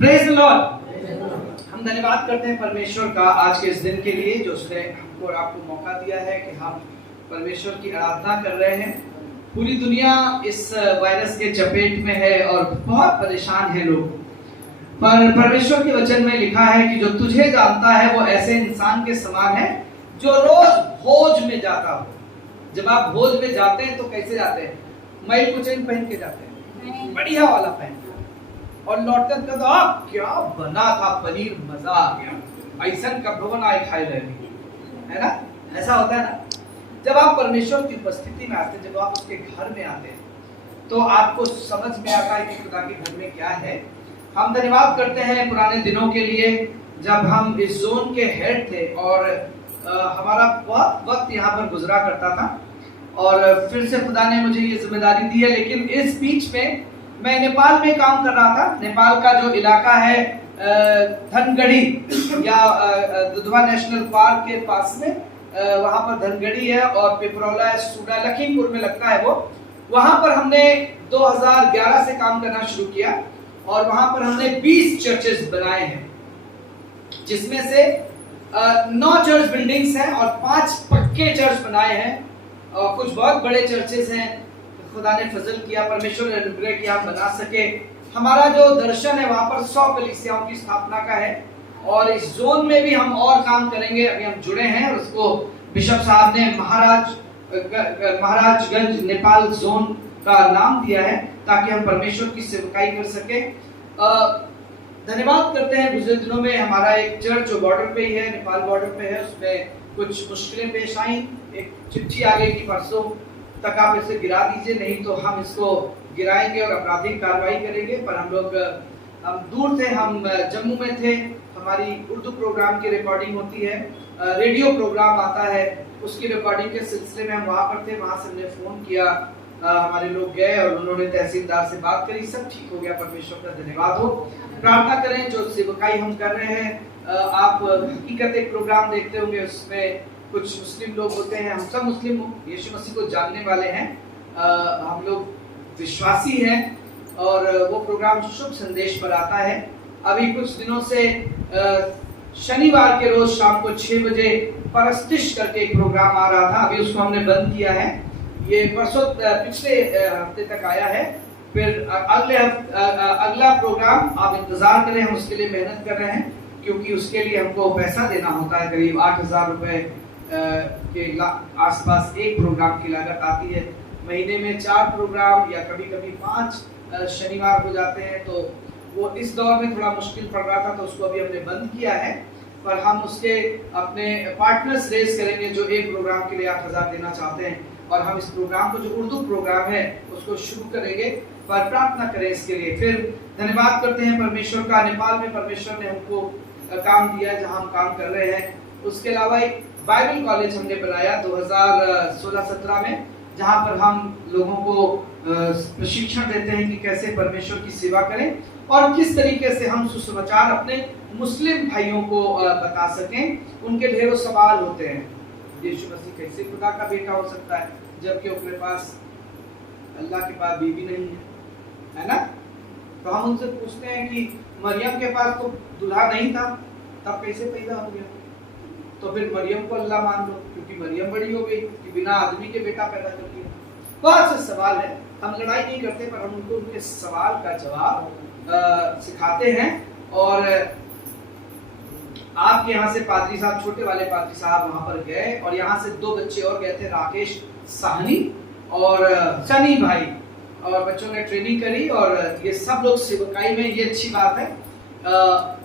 Praise the Lord. हम धन्यवाद करते हैं परमेश्वर का आज के इस दिन के लिए जो उसने हमको और आपको मौका दिया है कि हम परमेश्वर की आराधना कर रहे हैं। पूरी दुनिया इस वायरस के चपेट में है और बहुत परेशान है लोग, पर परमेश्वर के वचन में लिखा है कि जो तुझे जानता है वो ऐसे इंसान के समान है जो रोज भोज में जाता हो। जब आप भोज में जाते हैं तो कैसे जाते हैं? मैल कुचैन पहन के जाते हैं, बढ़िया वाला पहन के, और लौटते तो क्या बना था पनीर, मजा आ गया, ऐसा कब बनाए खाए रहे, है ना? ऐसा होता है ना। जब आप परमेश्वर की उपस्थिति में आते हैं, जब आप उसके घर में आते हैं, तो आपको समझ में आता है कि खुदा के घर में क्या है। हम धन्यवाद करते हैं पुराने दिनों के लिए जब हम इस जोन के हेड थे और हमारा बहुत वक्त यहाँ पर गुजरा करता था, और फिर से खुदा ने मुझे ये जिम्मेदारी दी है। लेकिन इस बीच में मैं नेपाल में काम कर रहा था। नेपाल का जो इलाका है धनगढ़ी या दुधवा नेशनल पार्क के पास में, वहाँ पर धनगढ़ी है और पिपरौला सूडा लखीमपुर में लगता है वो। वहाँ पर हमने 2011 से काम करना शुरू किया और वहाँ पर हमने 20 चर्चेस बनाए हैं, जिसमें से 9 चर्च बिल्डिंग्स हैं और 5 पक्के चर्च बनाए हैं, और कुछ बहुत बड़े चर्चेस हैं। खुदा ने फजल किया, परमेश्वर ने अनुग्रह किया, हम बना सके। हमारा जो दर्शन है वहाँ पर 100 कलीसियाओं की स्थापना का है, और इस जोन में भी हम और काम करेंगे। अभी हम जुड़े हैं और उसको बिशप साहब ने महाराजगंज नेपाल जोन का नाम दिया है ताकि हम परमेश्वर की सेवकाई कर सके। धन्यवाद करते हैं। पिछले दिनों में हमारा एक चर्च जो बॉर्डर पे ही है, नेपाल बॉर्डर पे है, उसमें कुछ मुश्किलें पेश आई। एक चिट्ठी आ गई कि परसों तक आप इसे गिरा दीजिए, नहीं तो हम इसको गिराएंगे और आपराधिक कार्रवाई करेंगे। पर हम दूर थे, हम जम्मू में थे। हमारी उर्दू प्रोग्राम की रिकॉर्डिंग होती है, रेडियो प्रोग्राम आता है, उसकी रिकॉर्डिंग के सिलसिले में हम वहाँ पर थे। वहाँ से हमने फ़ोन किया, हमारे लोग गए और उन्होंने तहसीलदार से बात करी, सब ठीक हो गया। परमेश्वर का धन्यवाद हो। प्रार्थना करें जो सेवकाई हम कर रहे हैं। आप हकीकत एक प्रोग्राम देखते होंगे, उसमें कुछ मुस्लिम लोग होते हैं। हम सब मुस्लिम यीशु मसीह को जानने वाले हैं, हम लोग विश्वासी हैं, और वो प्रोग्राम शुभ संदेश पर आता है। अभी कुछ दिनों से शनिवार के रोज शाम को 6 बजे परस्तिश करके एक प्रोग्राम आ रहा था, अभी उसको हमने बंद किया है। ये परसों पिछले हफ्ते तक आया है। फिर अगला प्रोग्राम आप इंतजार करें, हम उसके लिए मेहनत कर रहे हैं, क्योंकि उसके लिए हमको पैसा देना होता है। करीब 8,000 रुपए के आसपास एक प्रोग्राम की लागत आती है। महीने में 4 प्रोग्राम या कभी कभी 5 शनिवार हो जाते हैं, तो वो इस दौर में थोड़ा मुश्किल पड़ रहा था, तो उसको अभी हमने बंद किया है। पर हम उसके अपने पार्टनर्स रेज करेंगे जो एक प्रोग्राम के लिए 8,000 देना चाहते हैं, और हम इस प्रोग्राम को, जो उर्दू प्रोग्राम है, उसको शुरू करेंगे। पर प्रार्थना करें इसके लिए। फिर धन्यवाद करते हैं परमेश्वर का। नेपाल में परमेश्वर ने हमको काम दिया जहां हम काम कर रहे हैं। उसके अलावा एक बाइबल कॉलेज हमने बनाया 2016-17 में, जहां पर हम लोगों को प्रशिक्षण देते हैं कि कैसे परमेश्वर की सेवा करें और किस तरीके से हम सुसमाचार अपने मुस्लिम भाइयों को बता सकें। उनके ढेरों सवाल होते हैं, यीशु मसीह कैसे खुदा का बेटा हो सकता है जबकि उसके पास अल्लाह के पास बीवी नहीं है ना? तो हम उनसे पूछते हैं कि मरियम के पास तो दूल्हा नहीं था, तब कैसे पैदा हो गया? तो फिर मरियम को अल्लाह मान लो, क्योंकि मरियम बड़ी हो गई कि बिना आदमी के बेटा पैदा कर दिया। बहुत से सवाल है, हम लड़ाई नहीं करते, पर हम उनको उनके सवाल का जवाब सिखाते हैं। और आपके यहाँ से पादरी साहब, छोटे वाले पादरी साहब वहां पर गए, और यहाँ से 2 बच्चे और गए थे, राकेश साहनी और सनी भाई, और बच्चों ने ट्रेनिंग करी, और ये सब लोग सेवकाई में। ये अच्छी बात है।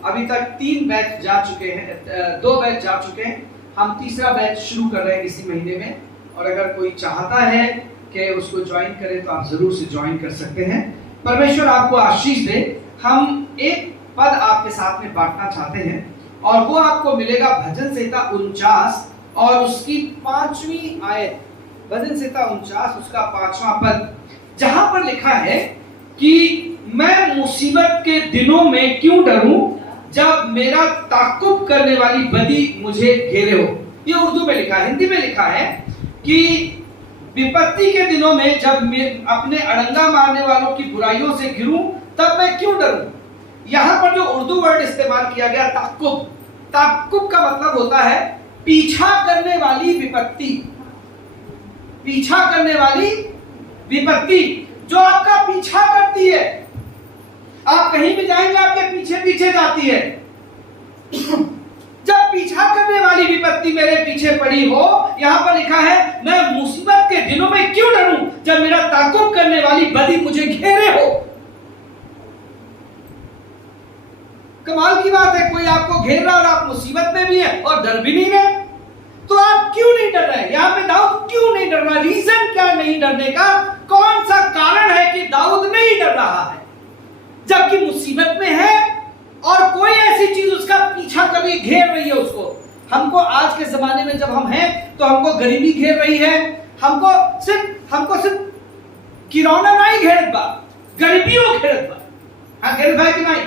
अभी तक 3 बैच जा चुके हैं, 2 बैच जा चुके हैं। हम तीसरा बैच शुरू कर रहे हैं इसी महीने में, और अगर कोई चाहता है कि उसको ज्वाइन करें तो आप जरूर से ज्वाइन कर सकते हैं। परमेश्वर आपको आशीष दे। हम एक पद आपके साथ में बांटना चाहते हैं, और वो आपको मिलेगा भजन संहिता 49 और उसकी 5वीं आयत। भजन संहिता 49 उसका 5वां पद, जहां पर लिखा है कि मैं मुसीबत के दिनों में क्यों डरूं जब मेरा ताकुब करने वाली बदी मुझे घेरे हो। ये उर्दू में लिखा है। हिंदी में लिखा है कि विपत्ति के दिनों में जब मैं अपने अड़ंगा मारने वालों की बुराइयों से घिरूं तब मैं क्यों डरूं। यहां पर जो उर्दू वर्ड इस्तेमाल किया गया ताक्कुब, ताक्कुब का मतलब होता है पीछा करने वाली विपत्ति, पीछा करने वाली विपत्ति, जो आपका पीछा करती है। आप कहीं भी जाएंगे आपके पीछे पीछे जाती है। जब पीछा करने वाली विपत्ति मेरे पीछे पड़ी हो, यहां पर लिखा है मैं मुसीबत के दिनों में क्यों डरूं जब मेरा ताकुब करने वाली बदी मुझे घेरे हो। कमाल की बात है, कोई आपको घेर रहा और आप मुसीबत में भी है और डर भी नहीं रहे, तो आप क्यों नहीं डर रहे? यहां पे दाऊद क्यों नहीं डर रहा? रीजन क्या नहीं डरने का? कौन सा कारण है कि दाऊद नहीं डर रहा है जबकि मुसीबत में है और कोई ऐसी चीज उसका पीछा कभी घेर रही है उसको? हमको आज के जमाने में जब हम हैं तो हमको गरीबी घेर रही है, हमको सिर्फ किरौना नहीं घेरत बा, गरीबियों घेरत बा। हाँ घेरत बा कि नहीं?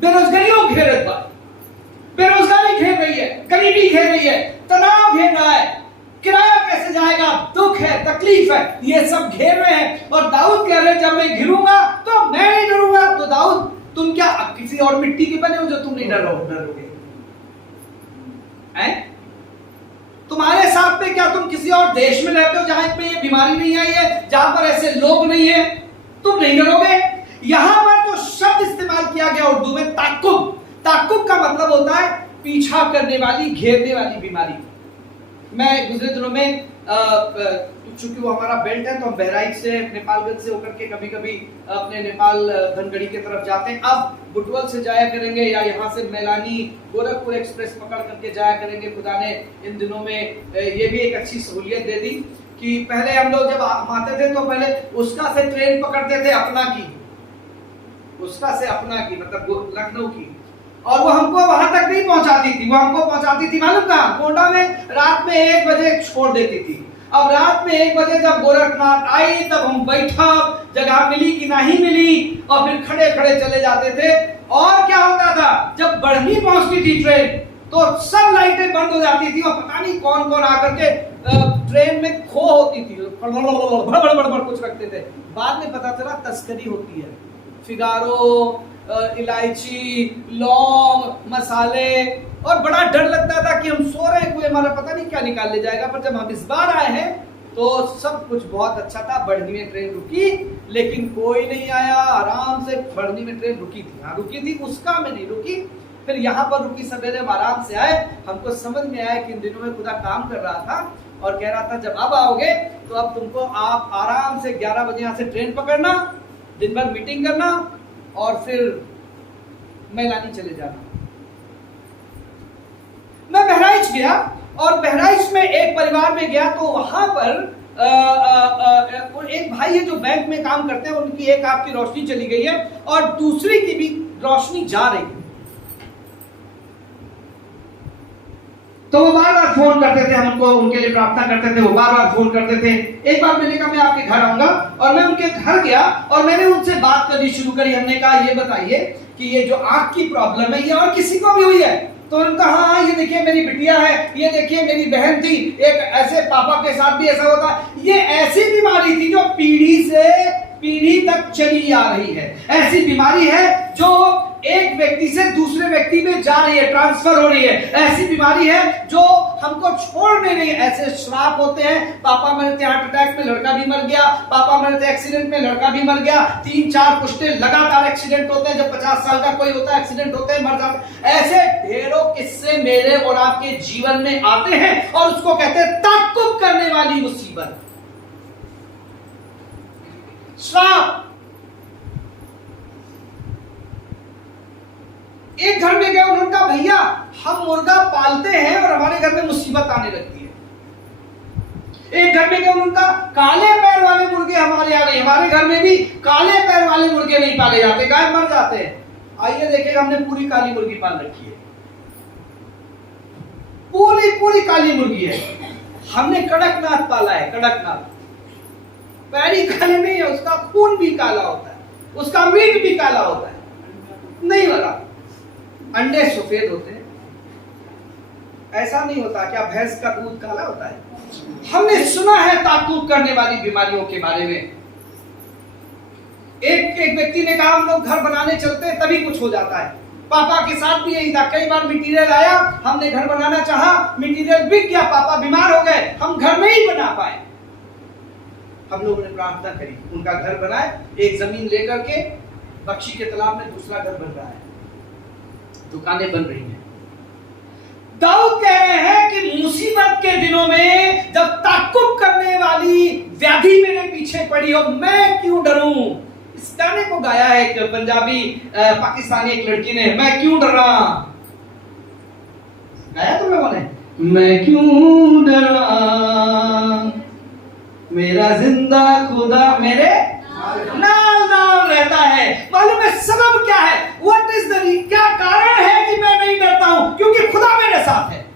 बेरोजगारियों घेरत बा, बेरोजगारी घेर रही है, गरीबी घेर रही है, तनाव घेर रहा है, किराया कैसे जाएगा, दुख है, तकलीफ है, ये सब घेर रहे हैं। और दाऊद कह रहे हैं जब मैं घिरूंगा तो मैं नहीं डरूंगा। तो दाऊद तुम क्या किसी और मिट्टी के बने हो जो तुम नहीं डरोगे? तुम्हारे साथ में क्या तुम किसी और देश में रहते हो जहां पे ये बीमारी नहीं आई है, जहां पर ऐसे लोग नहीं है, तुम नहीं डरोगे? यहां पर जो शब्द इस्तेमाल किया गया उर्दू में ताकुब, ताकुब का मतलब होता है पीछा करने वाली, घेरने वाली बीमारी। मैं गुजरे दिनों में चूंकि वो हमारा बेल्ट है तो हम बहराइच से, नेपालगंज से होकर के कभी कभी अपने नेपाल धनगढ़ी की तरफ जाते हैं। अब बुटवल से जाया करेंगे या यहाँ से मैलानी गोरखपुर एक्सप्रेस पकड़ करके जाया करेंगे। खुदा ने इन दिनों में ये भी एक अच्छी सहूलियत दे दी कि पहले हम लोग जब आते थे तो पहले उसका से ट्रेन पकड़ते थे, अपना की, उसका से अपना की मतलब लखनऊ की, और वो हमको वहां तक नहीं पहुंचाती थी, वो हमको पहुंचाती थी मालूम कहां? गोंडा में रात में 1 बजे छोड़ देती थी। अब रात में 1 बजे जब गोरखनाथ आई तब हम बैठा, जगह मिली कि नहीं मिली, और फिर खड़े खड़े चले जाते थे। और क्या होता था, जब बढ़नी पहुंचती थी ट्रेन तो सब लाइटें बंद हो जाती थी और पता नहीं कौन कौन आकर के ट्रेन में खो होती थी, बड़बड़ कुछ रखते थे। बाद में पता चला तस्करी होती है, फिगारो, इलायची, लौंग, मसाले, और बड़ा डर लगता था कि हम सो रहे हैं, कोई हमारा पता नहीं क्या निकाल ले जाएगा। पर जब हम इस बार आए हैं तो सब कुछ बहुत अच्छा था। बढ़नी में ट्रेन रुकी लेकिन कोई नहीं आया, आराम से बढ़नी में ट्रेन रुकी थी, हाँ रुकी थी, उसका में नहीं रुकी। फिर यहाँ पर रुकी, सवेरे हम आराम से आए। हमको समझ में आया कि इन दिनों में खुदा काम कर रहा था और कह रहा था जब अब आओगे तो अब तुमको आप आराम से 11 बजे यहाँ से ट्रेन पकड़ना, दिन भर मीटिंग करना और फिर मैलानी चले जाना। मैं बहराइच गया और बहराइच में एक परिवार में गया तो वहां पर एक भाई है जो बैंक में काम करते हैं, उनकी एक आंख की रोशनी चली गई है और दूसरी की भी रोशनी जा रही है। तो वो बार बार फोन करते थे, हमको उनके लिए प्रार्थना करते थे, वो बार बार फोन करते थे। एक बार मैंने कहा मैं आपके घर आऊंगा, और मैं उनके घर गया और मैंने उनसे बात करनी शुरू करी। हमने कहा ये बताइए कि ये जो आंख की प्रॉब्लम है ये और किसी को भी हुई है? तो उन्होंने कहा हाँ ये देखिए मेरी बिटिया है, ये देखिए मेरी बहन थी, एक ऐसे पापा के साथ भी ऐसा होता। ये ऐसी बीमारी थी जो पीढ़ी से पीढ़ी तक चली आ रही है, ऐसी बीमारी है जो एक व्यक्ति से दूसरे व्यक्ति में जा रही है, ट्रांसफर हो रही है। ऐसी बीमारी है जो हमको छोड़ नहीं रही है। ऐसे श्राप होते हैं, पापा मरे थे हार्ट अटैक में, लड़का भी मर गया, पापा मरे थे एक्सीडेंट में, लड़का भी मर गया, 3-4 पुश्ते लगातार एक्सीडेंट होते हैं। जब 50 साल का कोई होता है एक्सीडेंट होते हैं, मर जाते हैं। ऐसे ढेरों किस्से मेरे और आपके जीवन में आते हैं और उसको कहते हैं ताक्कुब करने वाली मुसीबत, श्राप। एक घर में गए, उन्होंने कहा भैया हम मुर्गा पालते हैं और हमारे घर में मुसीबत आने लगती है। एक घर में गए, उन्होंने कहा काले पैर वाले मुर्गे हमारे यहाँ नहीं, हमारे घर में भी काले पैर वाले मुर्गे नहीं पाले जाते, गाय मर जाते हैं। आइए देखिएगा, हमने पूरी काली मुर्गी पाल रखी है, पूरी काली मुर्गी है। हमने कड़कनाथ पाला है, कड़कनाथ। पैरी काले नहीं है, उसका खून भी काला होता है, उसका मीट भी काला होता है, नहीं वाला। अंडे सफेद होते हैं, ऐसा नहीं होता। क्या भैंस का दूध काला होता है? हमने सुना है ताकुब करने वाली बीमारियों के बारे में। एक व्यक्ति ने कहा हम लोग घर बनाने चलते हैं तभी कुछ हो जाता है। पापा के साथ भी यही था, कई बार मटेरियल आया, हमने घर बनाना चाहा, मटेरियल बिक गया, पापा बीमार हो गए, हम घर नहीं बना पाए। हम लोगों ने प्रार्थना करी, उनका घर बनाए, एक जमीन लेकर के बख्शी के तालाब में दूसरा घर बन रहा है, दुकानें बन रही हैं। दाऊद कह रहे हैं कि मुसीबत के दिनों में जब ताकुब करने वाली व्याधि मेरे पीछे पड़ी हो, मैं क्यों डरूं। इस गाने को गाया है एक पंजाबी पाकिस्तानी एक लड़की ने, मैं क्यों डरा, गाया तो लोगों ने, मैं क्यों डरा, मेरा जिंदा खुदा मेरे नाल नाल रहता है। मालूम है सबब क्या है, व्हाट इज द क्या कारण है कि मैं नहीं डरता हूं, क्योंकि खुदा मेरे साथ है।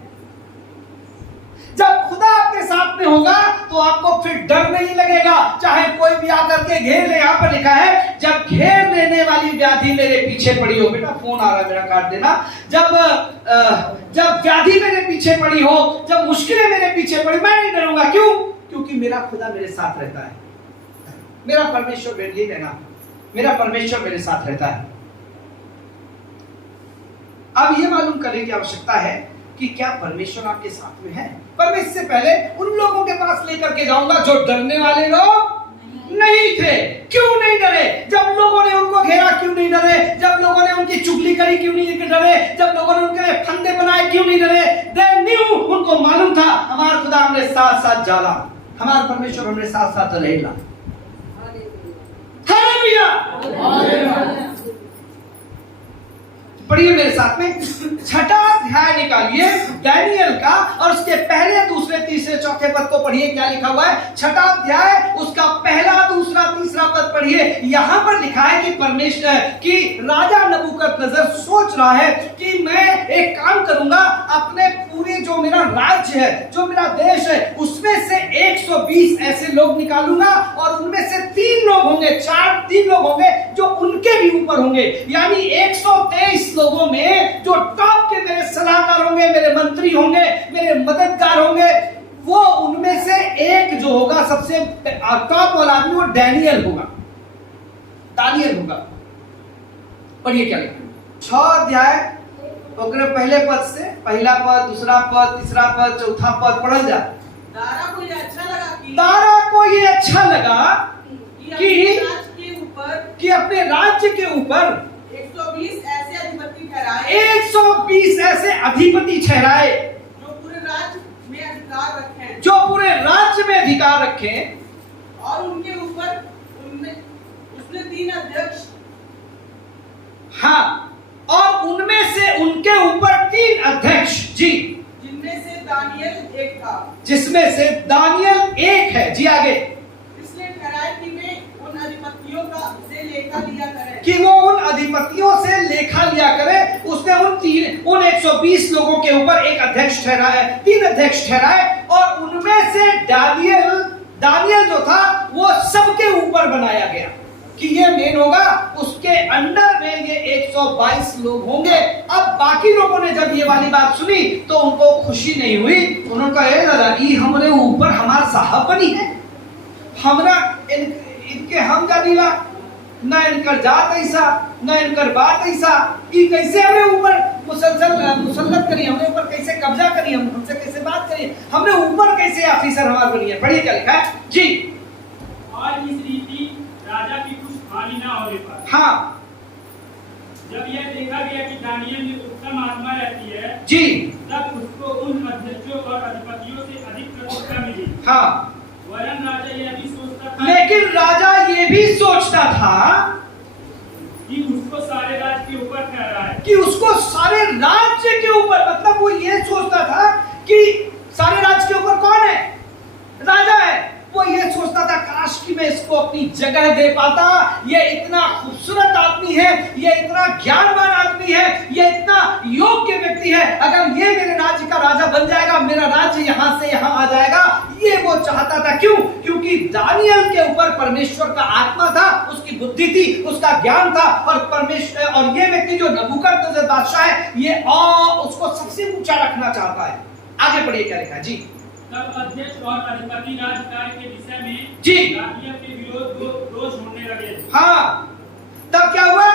जब खुदा आपके साथ में होगा तो आपको फिर डर नहीं लगेगा, चाहे कोई भी आकर के घेर ले। यहां पर लिखा है जब घेर लेने वाली व्याधि मेरे पीछे पड़ी हो, बेटा फोन आ रहा है मेरा, काट देना। जब व्याधि मेरे पीछे पड़ी हो, जब मुश्किलें मेरे पीछे पड़ी, मैं नहीं डरूंगा। क्यों? क्योंकि मेरा खुदा मेरे साथ रहता है, मेरा परमेश्वर मेरे लिए रहना, मेरा परमेश्वर मेरे साथ रहता है। अब यह मालूम करने की आवश्यकता है कि क्या परमेश्वर आपके साथ में है। पर मैं इससे पहले उन लोगों के पास लेकर के जाऊंगा जो डरने वाले लोग नहीं थे। क्यों नहीं डरे? जब लोगों ने उनको घेरा क्यों नहीं डरे? जब लोगों ने उनकी चुगली करी क्यों नहीं डरे? जब लोगों ने उनके फंदे बनाए क्यों नहीं डरे? They knew, उनको मालूम था हमारा खुदा हमरे साथ साथ जाला, हमारा परमेश्वर हमरे साथ साथ रहेगा। हालेलुया। पढ़िए मेरे साथ में, छठा अध्याय निकालिए दानियल का और उसके पहले दूसरे तीसरे चौथे पद को पढ़िए। क्या लिखा हुआ है? छठा अध्याय उसका पहला दूसरा तीसरा पद पढ़िए। यहां पर लिखा है कि परमेश्वर की राजा नबूकदनेस्सर सोच रहा है कि मैं एक काम करूंगा, अपने पूरे जो मेरा राज्य है, जो मेरा देश है, उसमें से 120 ऐसे लोग निकालूंगा और उनमें से 3 लोग होंगे, 3 लोग होंगे जो उनके भी ऊपर होंगे। यानी 123 लोगों में जो टॉप के मेरे सलाहकार होंगे, मेरे मंत्री होंगे, मेरे मददगार होंगे, वो उनमें से एक जो होगा सबसे टॉप वाला आदमी, वो दानियल होगा, दानियल होगा। पढ़िए क्या लिखा, 6 अध्याय ओकरे पहले पद से, पहला पद, दूसरा पद, तीसरा पद, चौथा पद पढ़ल जा। दारा को ये अच्छा लगा कि अपने राज्य के ऊपर 120 ऐसे अधिपति ठहराए, 120 ऐसे अधिपति ठहराए जो पूरे राज्य में अधिकार रखें, जो पूरे राज्य में अधिकार रखें, और उनके ऊपर उसने 3 अध्यक्ष, हाँ, और उनमें से उनके ऊपर 3 अध्यक्ष, जी, जिनमें से दानियल एक था, जिसमें से दानियल एक है, जी आगे। इसलिए ठहराए कि वे उन अधिपतियों से लेखा लिया करें, कि वो उन अधिपतियों से लेखा लिया करे। उसने उन 120 लोगों के ऊपर एक अध्यक्ष ठहराया, 3 अध्यक्ष ठहराए, और उनमें से दानियल जो था वो सबके ऊपर बनाया गया कि ये मेन होगा, उसके अंडर में ये 122 लोग होंगे। अब बाकी लोगों ने जब ये वाली बात सुनी तो उनको खुशी नहीं हुई। उन्होंने कहा दादा ये हमारे ऊपर हमारा साहब बनी है, हमरा इनके हम जानीला, ना इनकर जात ऐसा, ना इनकर बात ऐसा, ये कैसे हमें ऊपर मुसल्लत करी, हमने ऊपर कैसे कब्जा करी, हमसे कैसे बात करी, हमने ऊपर कैसे ऑफिसर हमारा बनी है। पढ़िए क्या लिखा है, जी। और इस रीति राजा की कुछ हानि ना होने पर, हाँ, जब यह देखा गया कि दानियल में उत्तम आत्मा रहती है, जी, तब उसको उन अध्यक्षों और अधिपतियों से अधिक प्रतिष्ठा मिली। हाँ, वरन राजा यह भी सोचता था, लेकिन राजा ये भी सोचता था कि उसको सारे राज्य के ऊपर ठहराए, कि उसको सारे राज्य के ऊपर, मतलब वो ये सोचता था कि सारे राज्य के ऊपर कौन है? राजा है। वो ये सोचता था काश कि मैं इसको अपनी जगह दे पाता, ये इतना खूबसूरत आदमी है, ये इतना ज्ञानवान आदमी है, ये इतना योग्य व्यक्ति है, अगर ये मेरे राज्य का राजा बन जाएगा, मेरा राज्य यहां से यहां आ जाएगा, ये वो चाहता था। क्यों? क्योंकि दानियल के ऊपर परमेश्वर का आत्मा था, उसकी बुद्धि थी, उसका ज्ञान था, और परमेश्वर, और ये व्यक्ति जो नबूकदनेस्सर बादशाह है, ये उसको सबसे ऊंचा रखना चाहता है। आगे पढ़िए क्या लिखा, जी। तब अध्यक्ष और अधिपति राजकार्य के विषय में जी दानियल के विरोध रोष होने करने लगे। हाँ, तब क्या हुआ?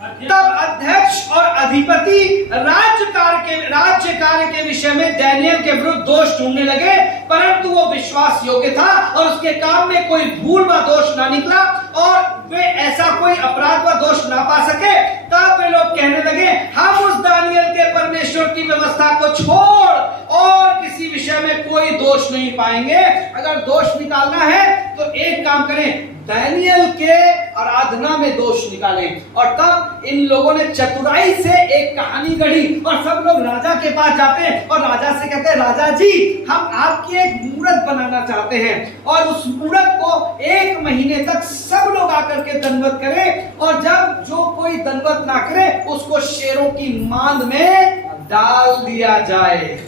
तब अध्यक्ष और अधिपति राज्य कार्य के विषय में दानियेल के विरुद्ध दोष ढूंढने लगे, परंतु वो विश्वास योग्य था और उसके काम में कोई भूल व दोष ना निकला और वे ऐसा कोई अपराध व दोष ना पा सके। तब वे लोग कहने लगे, हम उस दानियेल के परमेश्वर की व्यवस्था को छोड़ और किसी विषय में कोई दोष नहीं पाएंगे। अगर दोष निकालना है तो एक काम करें, दानियेल के आराधना में दोष निकालें। और तब इन लोगों ने चतुराई से एक कहानी गढ़ी और सब लोग राजा के पास जाते हैं और राजा से कहते हैं, राजा जी हम आपकी एक मूर्त बनाना चाहते हैं और उस मूर्त को 1 महीने तक सब लोग आकर के दंडवत करें और जब जो कोई दंडवत ना करे उसको शेरों की मांद में डाल दिया जाए।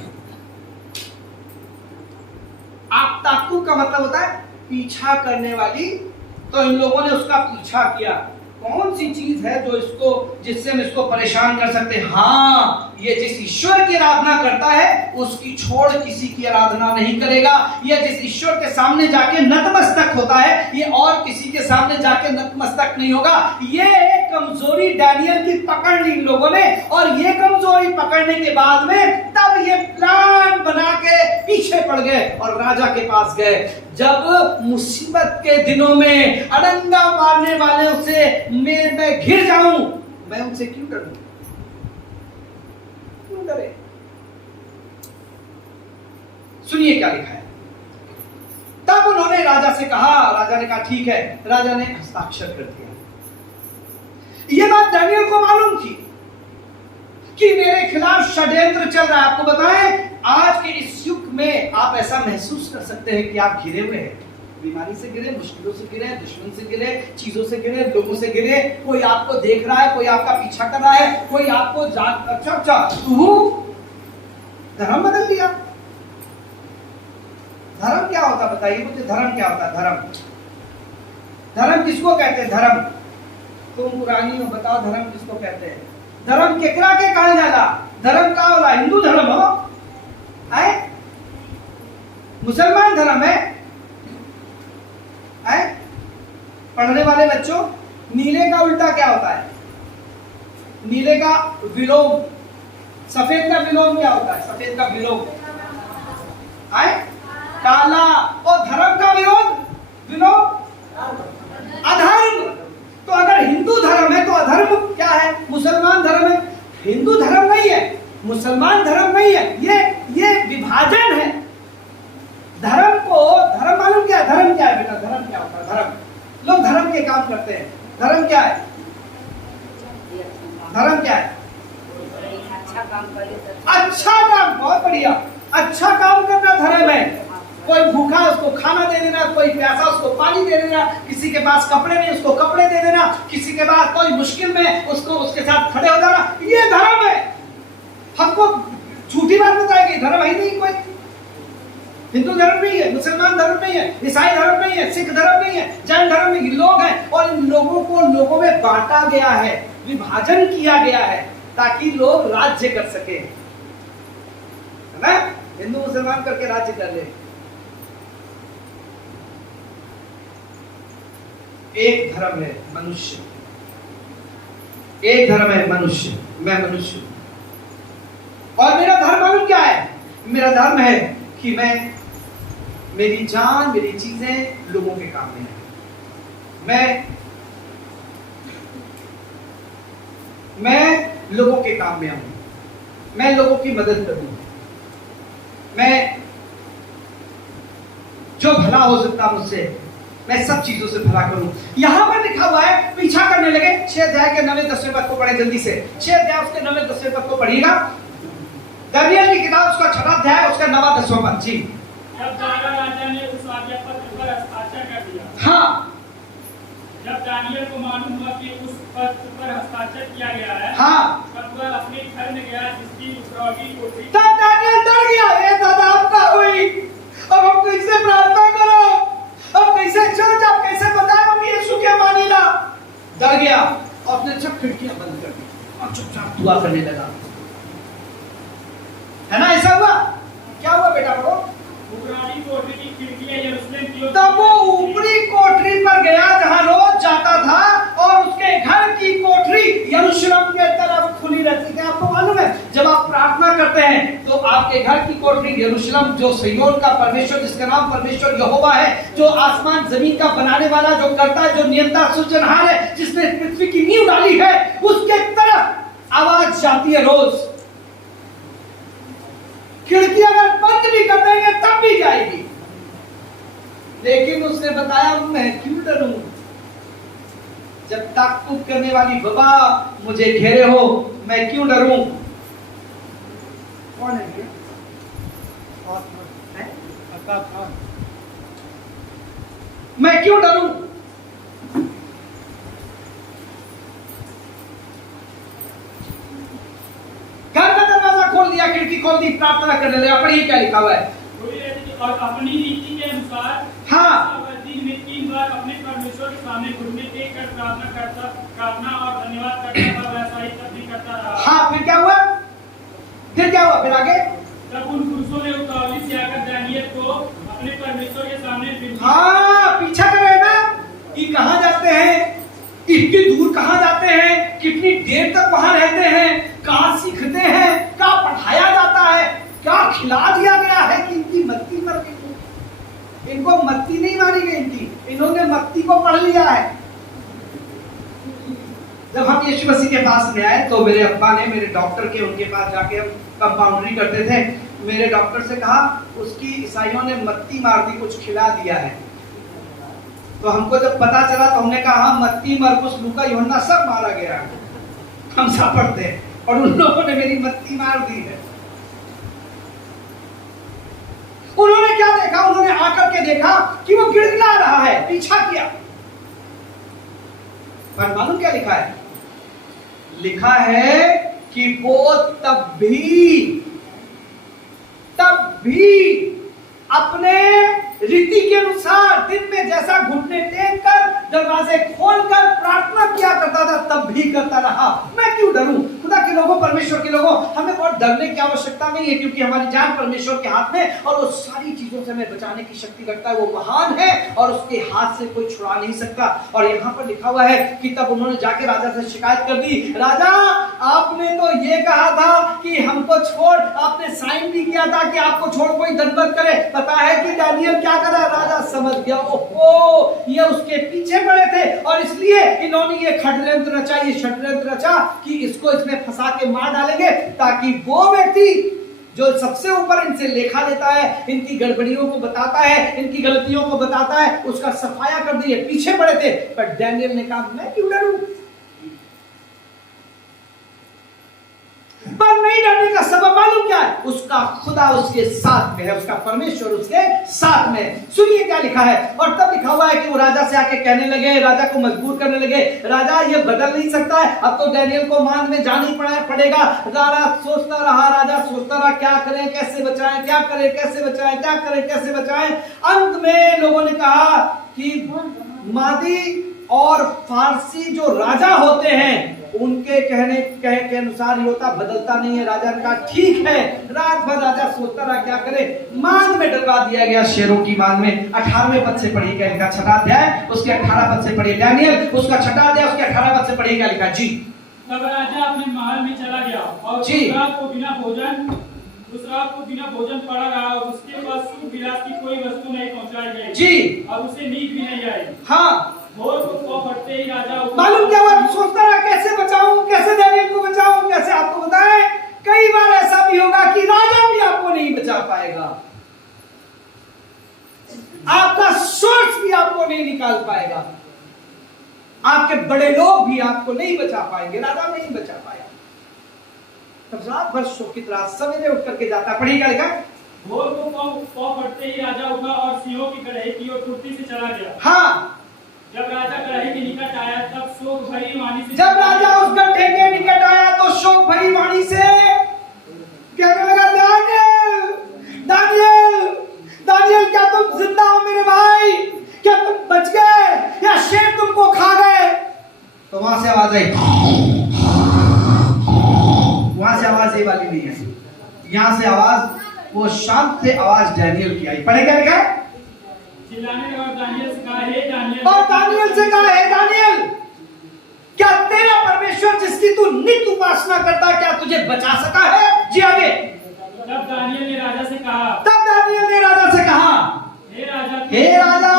आप ताकू का मतलब होता है पीछा करने वाली, तो इन लोगों ने उसका पीछा किया। कौन सी चीज है जो जिससे हम इसको परेशान कर सकते हैं? हाँ, ये जिस ईश्वर की आराधना करता है उसकी छोड़ किसी की आराधना नहीं करेगा। ये जिस ईश्वर के सामने जाके नतमस्तक होता है ये और किसी के सामने जाके नतमस्तक नहीं होगा। ये एक कमजोरी दानियेल की पकड़ ली इन लोगों ने और ये कमजोरी पकड़ने के बाद में तब ये प्लान बना के पीछे पड़ गए और राजा के पास गए। जब मुसीबत के दिनों में अड़ंगा मारने वाले से मैं घिर जाऊं, मैं उनसे क्यों डरूं? क्यों डरे? सुनिए क्या लिखा है। तब उन्होंने राजा से कहा, राजा ने कहा ठीक है। राजा ने हस्ताक्षर कर दिया। यह बात दानियेल को मालूम थी कि मेरे खिलाफ षड्यंत्र चल रहा है। आपको बताएं, आज के इस युग में आप ऐसा महसूस कर सकते हैं कि आप घिरे हुए हैं, बीमारी से गिरे, मुश्किलों से गिरे, दुश्मन से गिरे, चीजों से गिरे, लोगों से गिरे। कोई आपको देख रहा है, कोई आपका पीछा कर रहा है, कोई आपको अच्छा तू धर्म बदल दिया। धर्म क्या होता बताइए मुझे, धर्म क्या होता? धर्म किसको कहते हैं? धर्म तुम पुरानी हो, बताओ धर्म किसको कहते हैं? धर्म केकरा के कहा जाला? धर्म का होला? हिंदू धर्म हो, मुसलमान धर्म है? पढ़ने वाले बच्चों, नीले का उल्टा क्या होता है? नीले का विलोम। सफेद का विलोम क्या होता है? सफेद का विलोम काला। और धर्म का विलोम अधर्म। तो अगर हिंदू धर्म है तो अधर्म क्या है? मुसलमान धर्म है। हिंदू धर्म नहीं है, मुसलमान धर्म नहीं है, ये विभाजन है। धर्म मालूम क्या है? धर्म क्या है बेटा? धर्म क्या होता है? धर्म, लोग धर्म के काम करते हैं। धर्म क्या है? धर्म क्या है? अच्छा काम, बहुत बढ़िया। अच्छा काम करना धर्म है। कोई भूखा उसको खाना दे देना, कोई प्यासा उसको पानी दे देना, किसी के पास कपड़े नहीं उसको कपड़े दे देना, किसी के पास कोई मुश्किल में उसको उसके साथ खड़े हो जाना, ये धर्म है। हमको झूठी बात बताएगी, धर्म ही नहीं। कोई हिंदू धर्म नहीं है, मुसलमान धर्म नहीं है, ईसाई धर्म नहीं है, सिख धर्म नहीं है, जैन धर्म नहीं। लोग हैं और इन लोगों को लोगों में बांटा गया है, विभाजन किया गया है ताकि लोग राज्य कर सके, है ना? हिंदू मुसलमान करके राज्य कर ले। एक धर्म है मनुष्य, एक धर्म है मनुष्य। मैं मनुष्य हूं और मेरा धर्म मालूम क्या है? मेरा धर्म है कि मेरी जान, मेरी चीजें लोगों के काम में है। मैं लोगों के काम में आऊं, मैं लोगों की मदद करूं, मैं जो भला हो सकता मुझसे मैं सब चीजों से भला करूं। यहां पर लिखा हुआ है पीछा करने लगे। 6 अध्याय के 9वें-10वें पद को पढ़े जल्दी से। 6 अध्याय उसके 9वें-10वें पद को पढ़िएगा। दानियेल की किताब उसका 6वां अध्याय उसका 9वां-10वां पद। जी। जब दारा राजा ने उस आज्ञा पत्र पर हस्ताक्षर कर दिया। हाँ। जब दानियेल को मालूम हुआ कि उस पत्र पर हस्ताक्षर किया गया है, हाँ, तब वह अपने घर में गया जिसकी उसरौटी कोठरी। तब दानियेल डर गया। ये दादा आपका हुई, अब हम कैसे प्रार्थना करो, अब कैसे चल जा, कैसे बताए हम यीशु के मानीला। डर गया और अपने सब खिड़कियां बंद कर दी और चुपचाप दुआ करने लगा, है ना? ऐसा हुआ। क्या हुआ बेटा? पढ़ो। ऊपरी कोठरी की खिड़कियां यरूशलेम की ओर। तब वो ऊपरी कोठरी पर आपके घर की कोठरी यरूशलेम, जो सिय्योन का परमेश्वर, जिसका नाम परमेश्वर यहोवा है, जो आसमान जमीन का बनाने वाला, जो करता है, जो नियंता सृजनहार है, जिसने पृथ्वी की नींव डाली है, उसके तरफ आवाज जाती है रोज। खिड़की अगर बंद भी कर देंगे तब भी जाएगी। लेकिन उसने बताया मैं क्यों डरूं, जब ताक़ुब करने वाली बाबा मुझे घेरे हो, मैं क्यों डरूं। कौन है ये? मैं क्यों डरूं। घर का दरवाजा खोल दिया, खिड़की खोल दी, प्रार्थना करने लगा। पढ़िए क्या लिखा हुआ है। और अपनी रीति के अनुसार हाँ, दिन में 3 बार अपने परमेश्वर के सामने घुटने टेक कर प्रार्थना और धन्यवाद करता था, वैसा ही तब भी करता रहा। हाँ, फिर क्या हुआ? फिर आगे? तब उन पुरुषों ने उतावली से आकर दानियेल को अपने परमेश्वर के सामने हाँ, पीछा कर रहे हैं ना कि कहाँ जाते हैं, इतनी दूर कहाँ जाते हैं, कितनी देर तक वहां रहते हैं, कहाँ सीखते हैं, कहाँ पढ़ाया जाता है, क्या खिला दिया गया है कि इनकी मत्ती मर गई। इनको मत्ती नहीं मारी गई थी, इन्होंने मत्ती को पढ़ लिया है। जब हम यीशु मसीह के पास में आए तो मेरे अब्बा ने मेरे डॉक्टर के उनके पास जाके, हम कंपाउंडरी करते थे, मेरे डॉक्टर से कहा उसकी ईसाइयों ने मत्ती मार दी, कुछ खिला दिया है। तो हमको जब पता चला तो हमने कहा हाँ, मत्ती, मरकुस, लूका, यूहन्ना सब मारा गया है, हम सब पढ़ते हैं, और उन लोगों ने मेरी मत्ती मार दी है। उन्होंने क्या देखा? उन्होंने आकर के देखा कि वो गिड़गिड़ा रहा है, पीछा किया। पर मालूम क्या लिखा है? लिखा है कि वो तब भी अपने रीति के अनुसार दिन में जैसा घुटने टेक कर, दरवाजे खोलकर प्रार्थना किया करता था, तब भी करता रहा। मैं क्यों डरूं? खुदा के लोगों, परमेश्वर के लोगों, हमें बहुत डरने की आवश्यकता नहीं है, क्योंकि हमारी जान परमेश्वर के हाथ में, और वो सारी चीजों से हमें बचाने की शक्ति रखता है। वो महान है और उसके हाथ से कोई छुड़ा नहीं सकता। और यहाँ पर लिखा हुआ है कि तब उन्होंने जाके राजा से शिकायत कर दी, राजा आपने तो ये कहा था कि हमको छोड़, आपने साइन भी किया था कि आपको छोड़ कोई दंडवत करे। पता है कि दानियल क्या करा? राजा समझ गया, ओहो ये उसके पीछे पड़े थे, और इसलिए इन्होंने ये षड्यंत्र रचा कि इसको इसमें फंसा के मार डालेंगे, ताकि वो व्यक्ति जो सबसे ऊपर इनसे लेखा लेता है, इनकी गड़बड़ियों को बताता है, इनकी गलतियों को बताता है, उसका सफाया कर दिए। पीछे पड़े थे, पर डैनियल ने कहा मैं क्यों डरूं। पर नहीं डरने का सबब मालूम क्या है? उसका खुदा उसके साथ में है, उसका परमेश्वर उसके साथ में है। सुनिए क्या लिखा है। और तब लिखा हुआ है कि वो राजा से आके कहने लगे, राजा को मजबूर करने लगे, राजा ये बदल नहीं सकता है, अब तो डैनियल को मान में जाना ही पड़ेगा। राजा सोचता रहा, क्या करें, कैसे बचाएं, क्या करें, कैसे बचाएं। अंत में लोगों ने कहा कि मादी और फारसी जो राजा होते हैं उनके कहने के अनुसार ही होता, बदलता नहीं है। राजा ने कहा ठीक है। रात भर राजा सोचता रहा क्या करे, मान में डलवा दिया गया, शेरों की मान में। 18वें पद से पढ़िएगा, इनका 6वां अध्याय उसके 18 पद से पढ़िए। डैनियल उसका 6वां अध्याय उसके 18 पद से पढ़िएगा, लिखा जी। तब राजा अपने महल में चला गया और उस रात को बिना भोजन पड़ा रहा, और उसके पास सुख विलास की कोई वस्तु नहीं पहुंचाई गई जी, और उसे नींद भी नहीं आई। हाँ, भोर को फटते ही राजा मालूम क्या हुआ? सोचता रहा कैसे बचाऊं, कैसे डैनियल को बचाऊं, कैसे। आपको बताएं कई बार ऐसा भी होगा कि राजा भी आपको नहीं बचा पाएगा, आपका सोर्स भी आपको नहीं निकाल पाएगा, आपके बड़े लोग भी आपको नहीं बचा पाएंगे, राजा नहीं बचा पाएगा। तब रात भर शोकित रहा, सवेरे उठ करके जाता। पढ़िएगा लिखा, भोर को फटते ही राजा उठा और सिंहों की कड़ाही की ओर फुर्ती से चला गया। हाँ, जब राजा कड़ाही के निकट आया तब शोक भरी वाणी से, जब राजा उस गड्ढे के निकट आया तो शोक भरी वाणी से कहने लगा, दानियल क्या तुम जिंदा हो मेरे भाई? क्या तुम बच गए या शेर तुमको खा गए? तो वहां से आवाज आई, वहां से आवाज ये वाली नहीं है, यहां से आवाज, वो शांत से आवाज डैनियल की आई। पढ़ेगा लिखा, चिल्लाने लगा, दानियल से कहा, हे दानियल, और दानियल से कहा, हे दानियल, क्या तेरा परमेश्वर जिसकी तू नित्य उपासना करता, क्या तुझे बचा सका है? जी आगे। तब दानियल ने राजा से कहा, हे राजा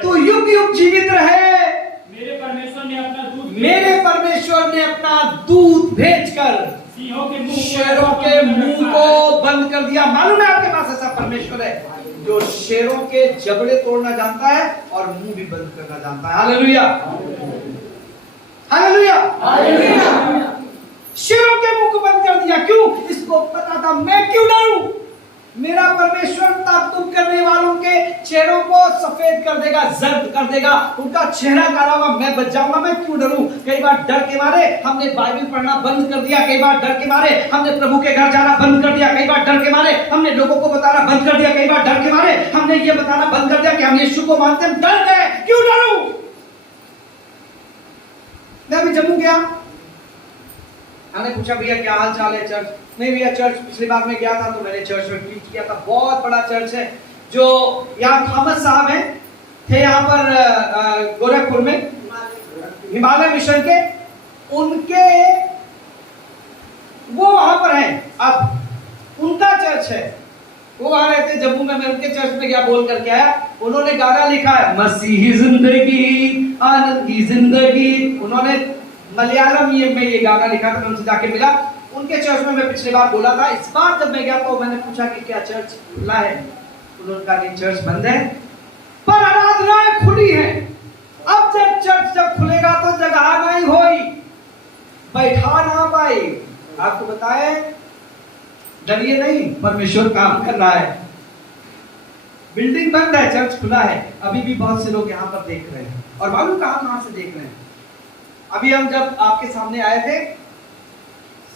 तू युग युग जीवित रहे। मेरे परमेश्वर ने अपना दूत भेजकर शेरों के मुंह को बंद कर दिया। मालूम है आपके पास ऐसा परमेश्वर है जो शेरों के जबड़े तोड़ना जानता है और मुंह भी बंद करना जानता है। Hallelujah, hallelujah, hallelujah. शेरों के मुंह को बंद कर दिया। क्यों? इसको पता था मैं क्यों डरूं। मेरा परमेश्वर ताक़ुब करने वालों के चेहरों को सफेद कर देगा, जर्द कर देगा, उनका चेहरा काला होगा, मैं बच जाऊंगा। मैं क्यों डरूं? कई बार डर के मारे हमने बाइबल पढ़ना बंद कर दिया, कई बार डर के मारे हमने प्रभु के घर जाना बंद कर दिया, कई बार डर के मारे हमने लोगों को बताना बंद कर दिया, कई बार डर के मारे हमने ये बताना बंद कर दिया कि हम यीशु को मानते हैं। डर गए। क्यों डरूं? मैं अभी जम्मू गया, हमने पूछा भैया क्या हाल चाल है चर्च? नहीं भैया चर्च पिछली बार में गया था तो मैंने चर्च में प्रीच किया था। बहुत बड़ा चर्च है जो यहाँ थॉमस साहब हैं, थे यहाँ पर गोरखपुर में हिमालय मिशन के, उनके वो वहां पर हैं। अब उनका चर्च है, वो वहां रहते जम्मू में। मैं उनके चर्च में गया, बोल करके आया। उन्होंने गाना लिखा है मसीही जिंदगी आनंद की जिंदगी। उन्होंने मलयालम में ये गाना लिखा था। मैं उनसे जाके मिला उनके चर्च में। मैं पिछली बार बोला था, इस बार जब मैं गया तो मैंने पूछा कि क्या चर्च खुला है? उन्होंने कहा कि चर्च बंद है पर आराधनाएं खुली है। अब जब चर्च जब खुलेगा तो जगह नहीं होई, बैठा ना पाए। आपको बताए डरिए नहीं, परमेश्वर काम कर रहा है। बिल्डिंग बंद है, चर्च खुला है। अभी भी बहुत से लोग यहाँ पर देख रहे हैं और मालूम कहां से देख रहे हैं। अभी हम जब आपके सामने आए थे,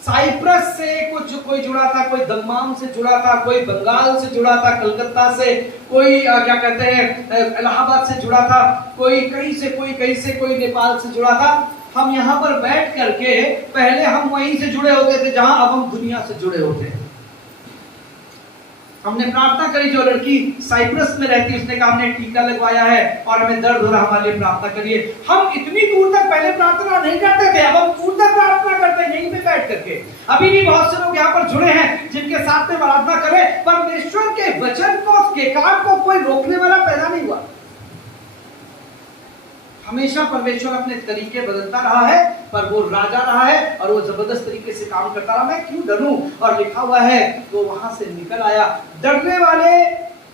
साइप्रस से कोई जुड़ा था, कोई दम्माम से जुड़ा था, कोई बंगाल से जुड़ा था, कलकत्ता से, कोई क्या कहते हैं इलाहाबाद से जुड़ा था, कोई कहीं से, कोई नेपाल से जुड़ा था। हम यहाँ पर बैठ करके पहले हम वहीं से जुड़े होते थे जहां अब हम दुनिया से जुड़े होते हैं। हमने प्रार्थना करी, जो लड़की साइप्रस में रहती है उसने कहा हमने टीका लगवाया है और हमें दर्द हो रहा, हमारे लिए प्रार्थना करिए। हम इतनी दूर तक पहले प्रार्थना नहीं करते थे, अब हम दूर तक प्रार्थना करते हैं यहीं पे बैठ करके। अभी भी बहुत से लोग यहाँ पर जुड़े हैं जिनके साथ में प्रार्थना करें। परमेश्वर के वचन को, उसके काम को कोई रोकने वाला पैदा नहीं हुआ। हमेशा परमेश्वर अपने तरीके बदलता रहा है, पर वो राजा रहा है और वो जबरदस्त तरीके से काम करता रहा। मैं क्यों डरूं? और लिखा हुआ है वो वहां से निकल आया। डरने वाले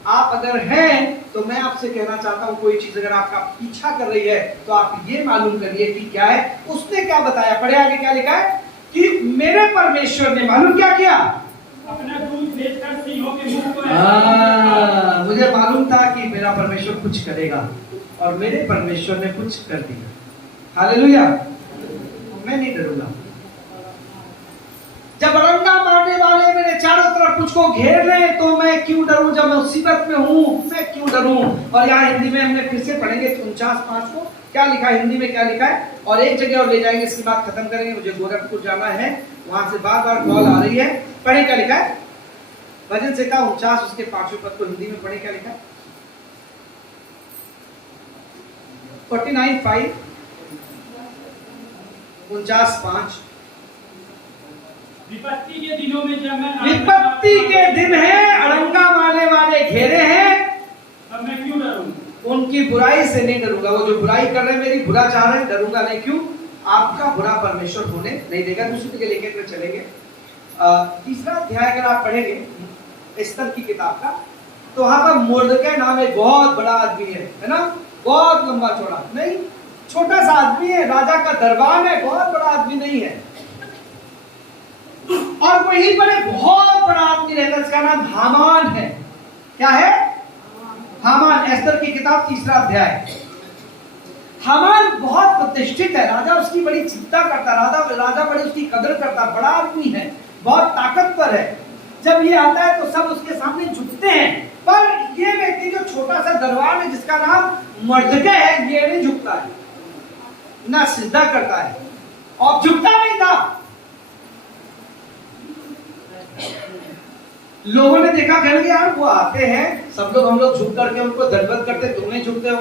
आप अगर हैं तो मैं आपसे कहना चाहता हूं, कोई चीज अगर आपका पीछा कर रही है तो आप ये मालूम करिए कि क्या है। उसने क्या बताया, पढ़े आगे क्या लिखा है कि मेरे परमेश्वर ने मालूम क्या किया, अपना दूत भेजकर सिंहों के मुंह को। मुझे मालूम था कि मेरा परमेश्वर कुछ करेगा और मेरे परमेश्वर ने कुछ कर दिया। हालेलुया। मैं नहीं डरूंगा। जब अड़ंगा मारने वाले मेरे चारों तरफ मुझको घेर ले तो मैं क्यों डरूं? जब मैं मुसीबत में हूं मैं क्यों डरूं? और यहाँ हिंदी में हमने फिर से पढ़ेंगे 49:5 को। क्या लिखा है हिंदी में, क्या लिखा है? और एक जगह और ले जाएंगे, इसकी बात खत्म करेंगे। मुझे गोरखपुर जाना है, वहां से बार बार कॉल आ रही है। पढ़े क्या लिखा है? भजन से का 49 उसके 5वें पद को हिंदी में पढ़े क्या लिखा है? 49:5 49:5 विपत्ति के दिनों में जब मैं, विपत्ति के दिन है, अड़ंगा मारने वाले घेरे हैं, अब मैं क्यों डरूं? उनकी बुराई से नहीं डरूंगा। वो जो बुराई कर रहे हैं, मेरी बुरा चाह रहे हैं, डरूंगा नहीं। क्यों? आपका बुरा परमेश्वर होने नहीं देगा। दूसरी के लेके चलेंगे। तीसरा अध्याय अगर आप पढ़ेंगे एस्तर की किताब का, तो वहां पर मोर्दकै नाम एक बहुत बड़ा आदमी है ना, बहुत लंबा चौड़ा नहीं, छोटा सा आदमी है, राजा का दरबार है, बहुत बड़ा आदमी नहीं है। और वहीं पर एक बहुत बड़ा आदमी रहता है, इसका नाम हामान है। क्या है? हामान। एस्तर की किताब 3रा अध्याय। हामान बहुत प्रतिष्ठित है, राजा उसकी बड़ी चिंता करता, राजा बड़ी उसकी कदर करता, बड़ा आदमी है, बहुत ताकतवर है। जब ये आता है तो सब उसके सामने झुकते हैं, पर ये व्यक्ति जो छोटा सा दरबार है जिसका नाम मोर्दकै है, ये नहीं झुकता है, ना सिजदा करता है और झुकता नहीं था। लोगों ने देखा, कहने यार वो आते हैं, सब लोग हम लोग झुक करके उनको दंडवत करते, तुम नहीं झुकते हो।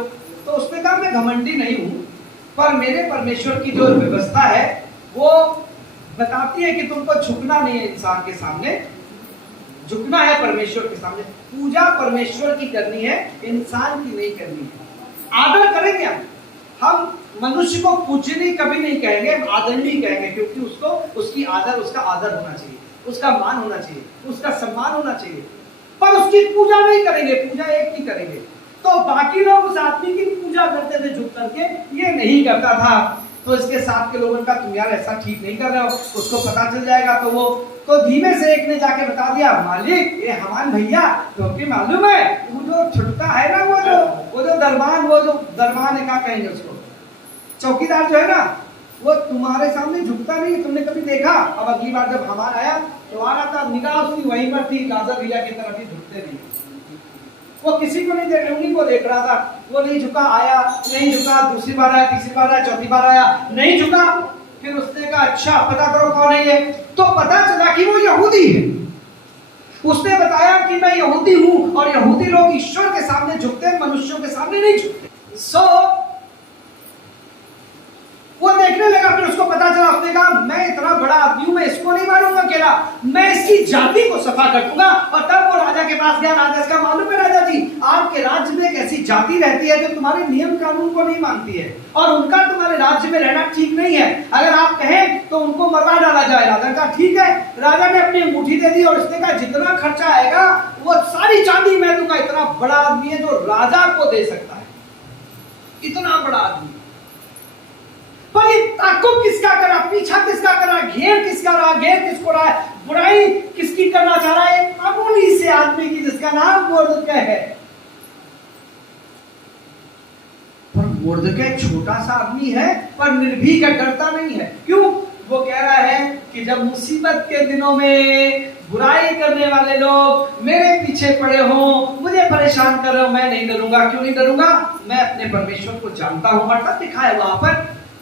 तो उसने कहा मैं घमंडी नहीं हूं, पर मेरे परमेश्वर की जो व्यवस्था है वो बताती है कि तुमको झुकना नहीं है इंसान के सामने, झुकना है परमेश्वर के सामने। पूजा परमेश्वर की करनी है, इंसान की नहीं करनी है। आदर करेंगे हम मनुष्य को पूजनीय कभी नहीं कहेंगे, आदरणीय कहेंगे, क्योंकि उसको उसका आदर होना चाहिए, उसका मान होना चाहिए, उसका सम्मान होना चाहिए, पर उसकी पूजा नहीं करेंगे, पूजा एक की करेंगे। तो बाकी लोग उस आदमी की पूजा करते थे झुक करके, ये नहीं करता था। तो इसके साथ के लोगों का तुम यार ऐसा ठीक नहीं कर रहे हो, उसको पता चल जाएगा। तो धीमे से एक ने जाके बता दिया, मालिक ये हमारे भैया, क्योंकि मालूम है वो जो छुटता है ना, वो जो दरबान है, क्या कहेंगे उसको, चौकीदार जो है ना, वो तुम्हारे सामने झुकता नहीं, तुमने कभी देखा? अब अगली बार जब हमार आया तो आ रहा था, निगाह उसकी वहीं पर थी, राजा भैया की तरफ ही, झुकते नहीं, वो किसी को नहीं देख, उन्हीं को देख रहा था। वो नहीं झुका, आया नहीं झुका, दूसरी बार आया, तीसरी बार आया, चौथी बार आया, नहीं झुका। फिर उसने कहा अच्छा पता करो कौन है ये। तो पता चला कि वो यहूदी है। उसने बताया कि मैं यहूदी हूं, और यहूदी लोग ईश्वर के सामने झुकते हैं, मनुष्यों के सामने नहीं झुकते। वो देखने लगा, फिर उसको पता चला, उसने कहा मैं इतना बड़ा आदमी हूं, मैं इसको नहीं मारूंगा अकेला, मैं इसकी जाति को सफा कर दूंगा। और तब वो राजा के पास गया। राजा इसका मालूम है राजा जी, आपके राज्य में एक ऐसी जाति रहती है जो तुम्हारे नियम कानून को नहीं मानती है, और उनका तुम्हारे राज्य में रहना ठीक नहीं है, अगर आप कहें तो उनको मरवा डाला जाए। राजा का ठीक है। राजा ने अपनी अंगूठी दे दी और उसने कहा जितना खर्चा आएगा वो सारी चांदी मैं दूंगा। इतना बड़ा आदमी है जो राजा को दे सकता है, इतना बड़ा आदमी। पर ये ताकुब किसका करा, पीछा किसका करा, घेर किसका रहा, घेर किसको रहा है, बुराई किसकी करना चाह रहा है? मामूली से आदमी की जिसका नाम मोर्दकै है। पर मोर्दकै छोटा सा आदमी है, पर निर्भीक है, डरता नहीं है। क्यों? वो कह रहा है कि जब मुसीबत के दिनों में बुराई करने वाले लोग मेरे पीछे पड़े हों, मुझे परेशान कर रहे हो, मैं नहीं डरूंगा। क्यों नहीं डरूंगा? मैं अपने परमेश्वर को जानता हूं। और तब लिखा है वहां पर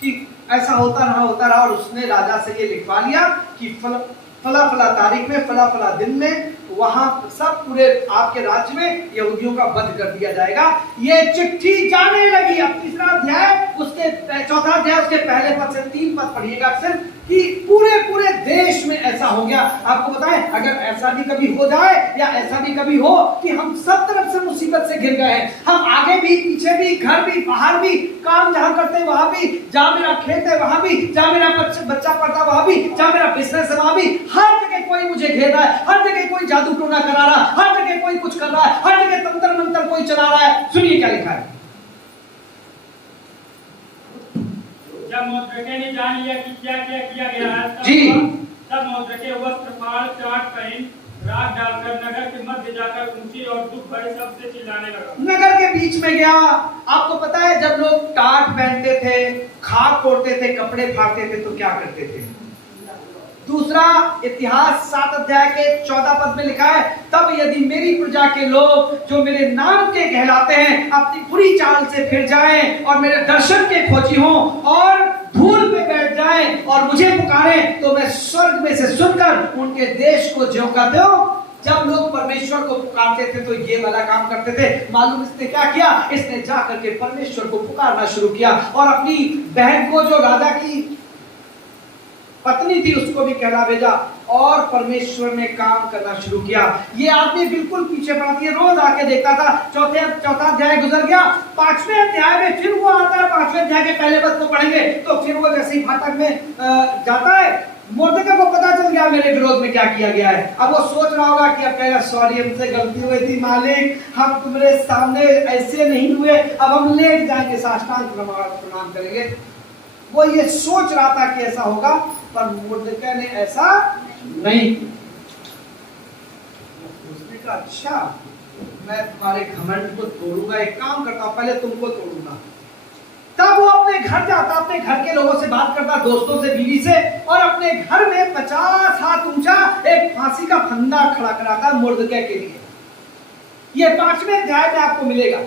कि ऐसा होता रहा, और उसने राजा से ये लिखवा लिया कि फला तारीख में, फला दिन में वहां सब पूरे आपके राज्य में यहूदियों का वध कर दिया जाएगा। ये चिट्ठी जाने लगी। अब तीसरा अध्याय, उसके चौथा अध्याय, उसके पहले पद से 3 पद पढ़िएगा सिर्फ, कि पूरे देश में ऐसा हो गया। आपको बताएं, अगर ऐसा भी कभी हो जाए, या ऐसा भी कभी हो कि हम सब तरफ से मुसीबत से घिर गए हैं, हम आगे भी पीछे भी, घर भी बाहर भी, काम जहां करते हैं वहां भी, जहां मेरा खेत है वहां भी, जहां मेरा बच्चा पढ़ता है वहां भी, जहां मेरा बिजनेस है वहां भी, हर जगह कोई मुझे घेर रहा है, हर जगह कोई जादू टोना करा रहा है, हर जगह कोई कुछ कर रहा है, हर जगह तंत्र मंत्र कोई चला रहा है। सुनिए क्या लिखा है। जब मोर्दकै ने जान लिया कि क्या क्या किया गया है, तब मोर्दकै वस्त्र फाड़, चाट पहन, राख डालकर नगर के मध्य जाकर ऊंची और दुख भरे शब्द से चिल्लाने लगा। नगर के बीच में गया। आपको पता है जब लोग टाट पहनते थे, खाक तोड़ते थे, कपड़े फाड़ते थे, तो क्या करते थे? दूसरा इतिहास 7 अध्याय के 14 पद में लिखा है, तब यदि मेरी प्रजा के लोग जो मेरे नाम के कहलाते हैं अपनी बुरी चाल से फिर जाएं और मेरे दर्शन के खोजी हों और धूल पे बैठ जाएं और मुझे पुकारें, तो मैं स्वर्ग में से सुनकर उनके देश को ज्यों का त्यों। जब लोग परमेश्वर को पुकारते थे तो ये वाला काम करते थे। मालूम इसने क्या किया? इसने जाकर के परमेश्वर को पुकारना शुरू किया और अपनी बहन को, जो राजा की पत्नी थी, उसको भी कहला भेजा और परमेश्वर ने काम करना शुरू किया। ये आदमी बिल्कुल पीछे पड़ा था, रोज आके देखता था। चौथा अध्याय गुजर गया, 5वें अध्याय में फिर वो आता है। 5वें अध्याय के पहले पद को पढ़ेंगे तो फिर वो जैसे ही फाटक में जाता है, मोर्दकै को पता चल गया मेरे विरोध में क्या किया गया है। अब वो सोच रहा होगा कि अब कहेगा सॉरी, हमसे गलती हुई थी मालिक, हम तुम्हारे सामने ऐसे नहीं हुए, अब हम लेट जाएंगे, साष्टांग प्रणाम करेंगे। वो ये सोच रहा था कि ऐसा होगा, पर मोर्दकै ने ऐसा नहीं। उसने कहा अच्छा, मैं तुम्हारे घमंड को तोड़ूंगा, एक काम करता हूं, पहले तुमको तोड़ूंगा। तब वो अपने घर जाता, अपने घर के लोगों से बात करता, दोस्तों से, बीवी से, और अपने घर में 50 हाथ ऊंचा एक फांसी का फंदा खड़ा कराता मोर्दकै के लिए। ये 5वें अध्याय में आपको मिलेगा।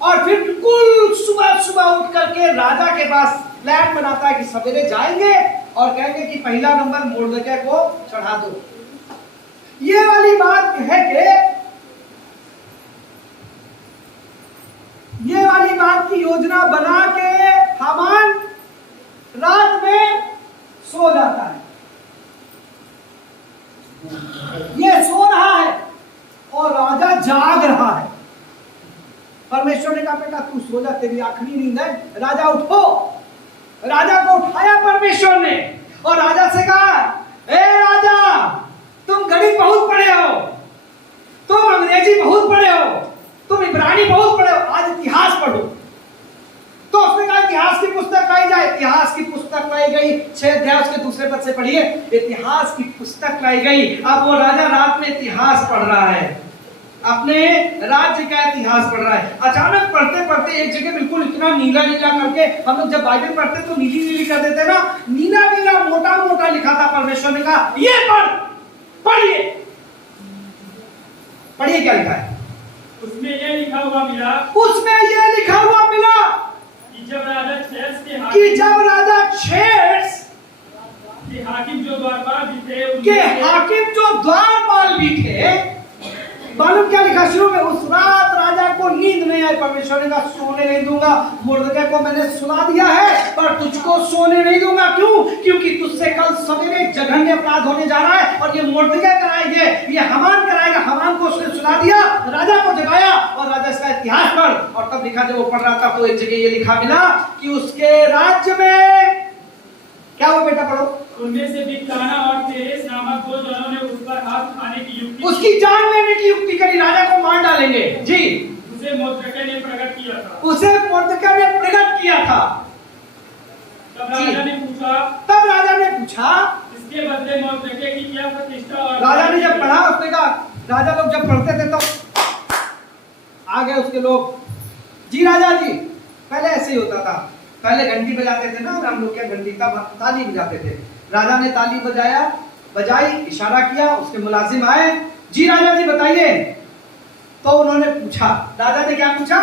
और फिर बिल्कुल सुबह उठ करके राजा के पास प्लान बनाता है कि सवेरे जाएंगे और कहेंगे कि पहला नंबर मोर्दकै को चढ़ा दो। ये वाली बात है कि ये वाली बात की योजना बना के हामान रात में सो जाता है। कहा तू सो जा, तेरी आखिरी नींद है, राजा उठो। राजा को उठाया परमेश्वर ने और राजा से कहा, ए राजा, तुम गणित बहुत पढ़े हो, तुम अंग्रेजी बहुत पढ़े हो, तुम इब्रानी बहुत पढ़े हो, आज इतिहास पढ़ो। तो उसने कहा इतिहास की पुस्तक लाई जाए। इतिहास की पुस्तक लाई गई, 6 अध्याय उसके दूसरे पद से पढ़िए। इतिहास की पुस्तक लाई गई। अब वो राजा रात में इतिहास पढ़ रहा है, अपने राज्य का इतिहास पढ़ रहा है। अचानक पढ़ते पढ़ते एक जगह बिल्कुल इतना नीला नीला करके, हम लोग जब बाइबल पढ़ते तो नीली नीली कर देते ना, नीला नीला मोटा मोटा लिखा था। परमेश्वर ने कहा ये पढ़िए। पढ़िए क्या लिखा है उसमें ये लिखा हुआ मिला, उसमें ये लिखा हुआ मिला कि जब राजा क्षेत्र के हाकिम जो द्वारपाल भी थे, मालूम क्या लिखा शुरू में, उस रात राजा को नींद नहीं आई। परमेश्वर ने कहा सोने नहीं दूंगा, मुर्दके को मैंने सुला दिया है पर तुझको सोने नहीं दूंगा। क्यों? क्योंकि तुझसे कल सवेरे जघन्य अपराध होने जा रहा है और ये मुर्दके कराएंगे, ये हमान कराएगा। हमान को उसने सुला दिया, राजा को जगाया और राजा इसका इतिहास पढ़। और तब लिखा, जब वो पढ़ रहा था तो एक जगह ये लिखा मिला कि उसके राज्य में क्या हो, बेटा पढ़ो, उनमें से बिक्ताना और तेरेस नामक 2 जनों ने उस पर हाथ उठाने की युक्ति, उसकी जान लेने की युक्ति करी, राजा को मार डालेंगे। जी, उसे मोर्दकै ने प्रकट किया था। उसे मोर्दकै ने प्रकट किया था। तब राजा ने पूछा इसके बदले मोर्दकै की क्या प्रतिष्ठा। और राजा ने जब पढ़ा, उसने कहा, राजा लोग जब पढ़ते थे तो आ गए उसके लोग, जी राजा जी। पहले ऐसे ही होता था, पहले घंटी बजाते थे ना, और हम लोग क्या घंटी का ताली बजाते थे। राजा ने ताली बजाई, इशारा किया, उसके मुलाजिम आए, जी राजा जी बताइए। तो उन्होंने पूछा, राजा ने क्या पूछा?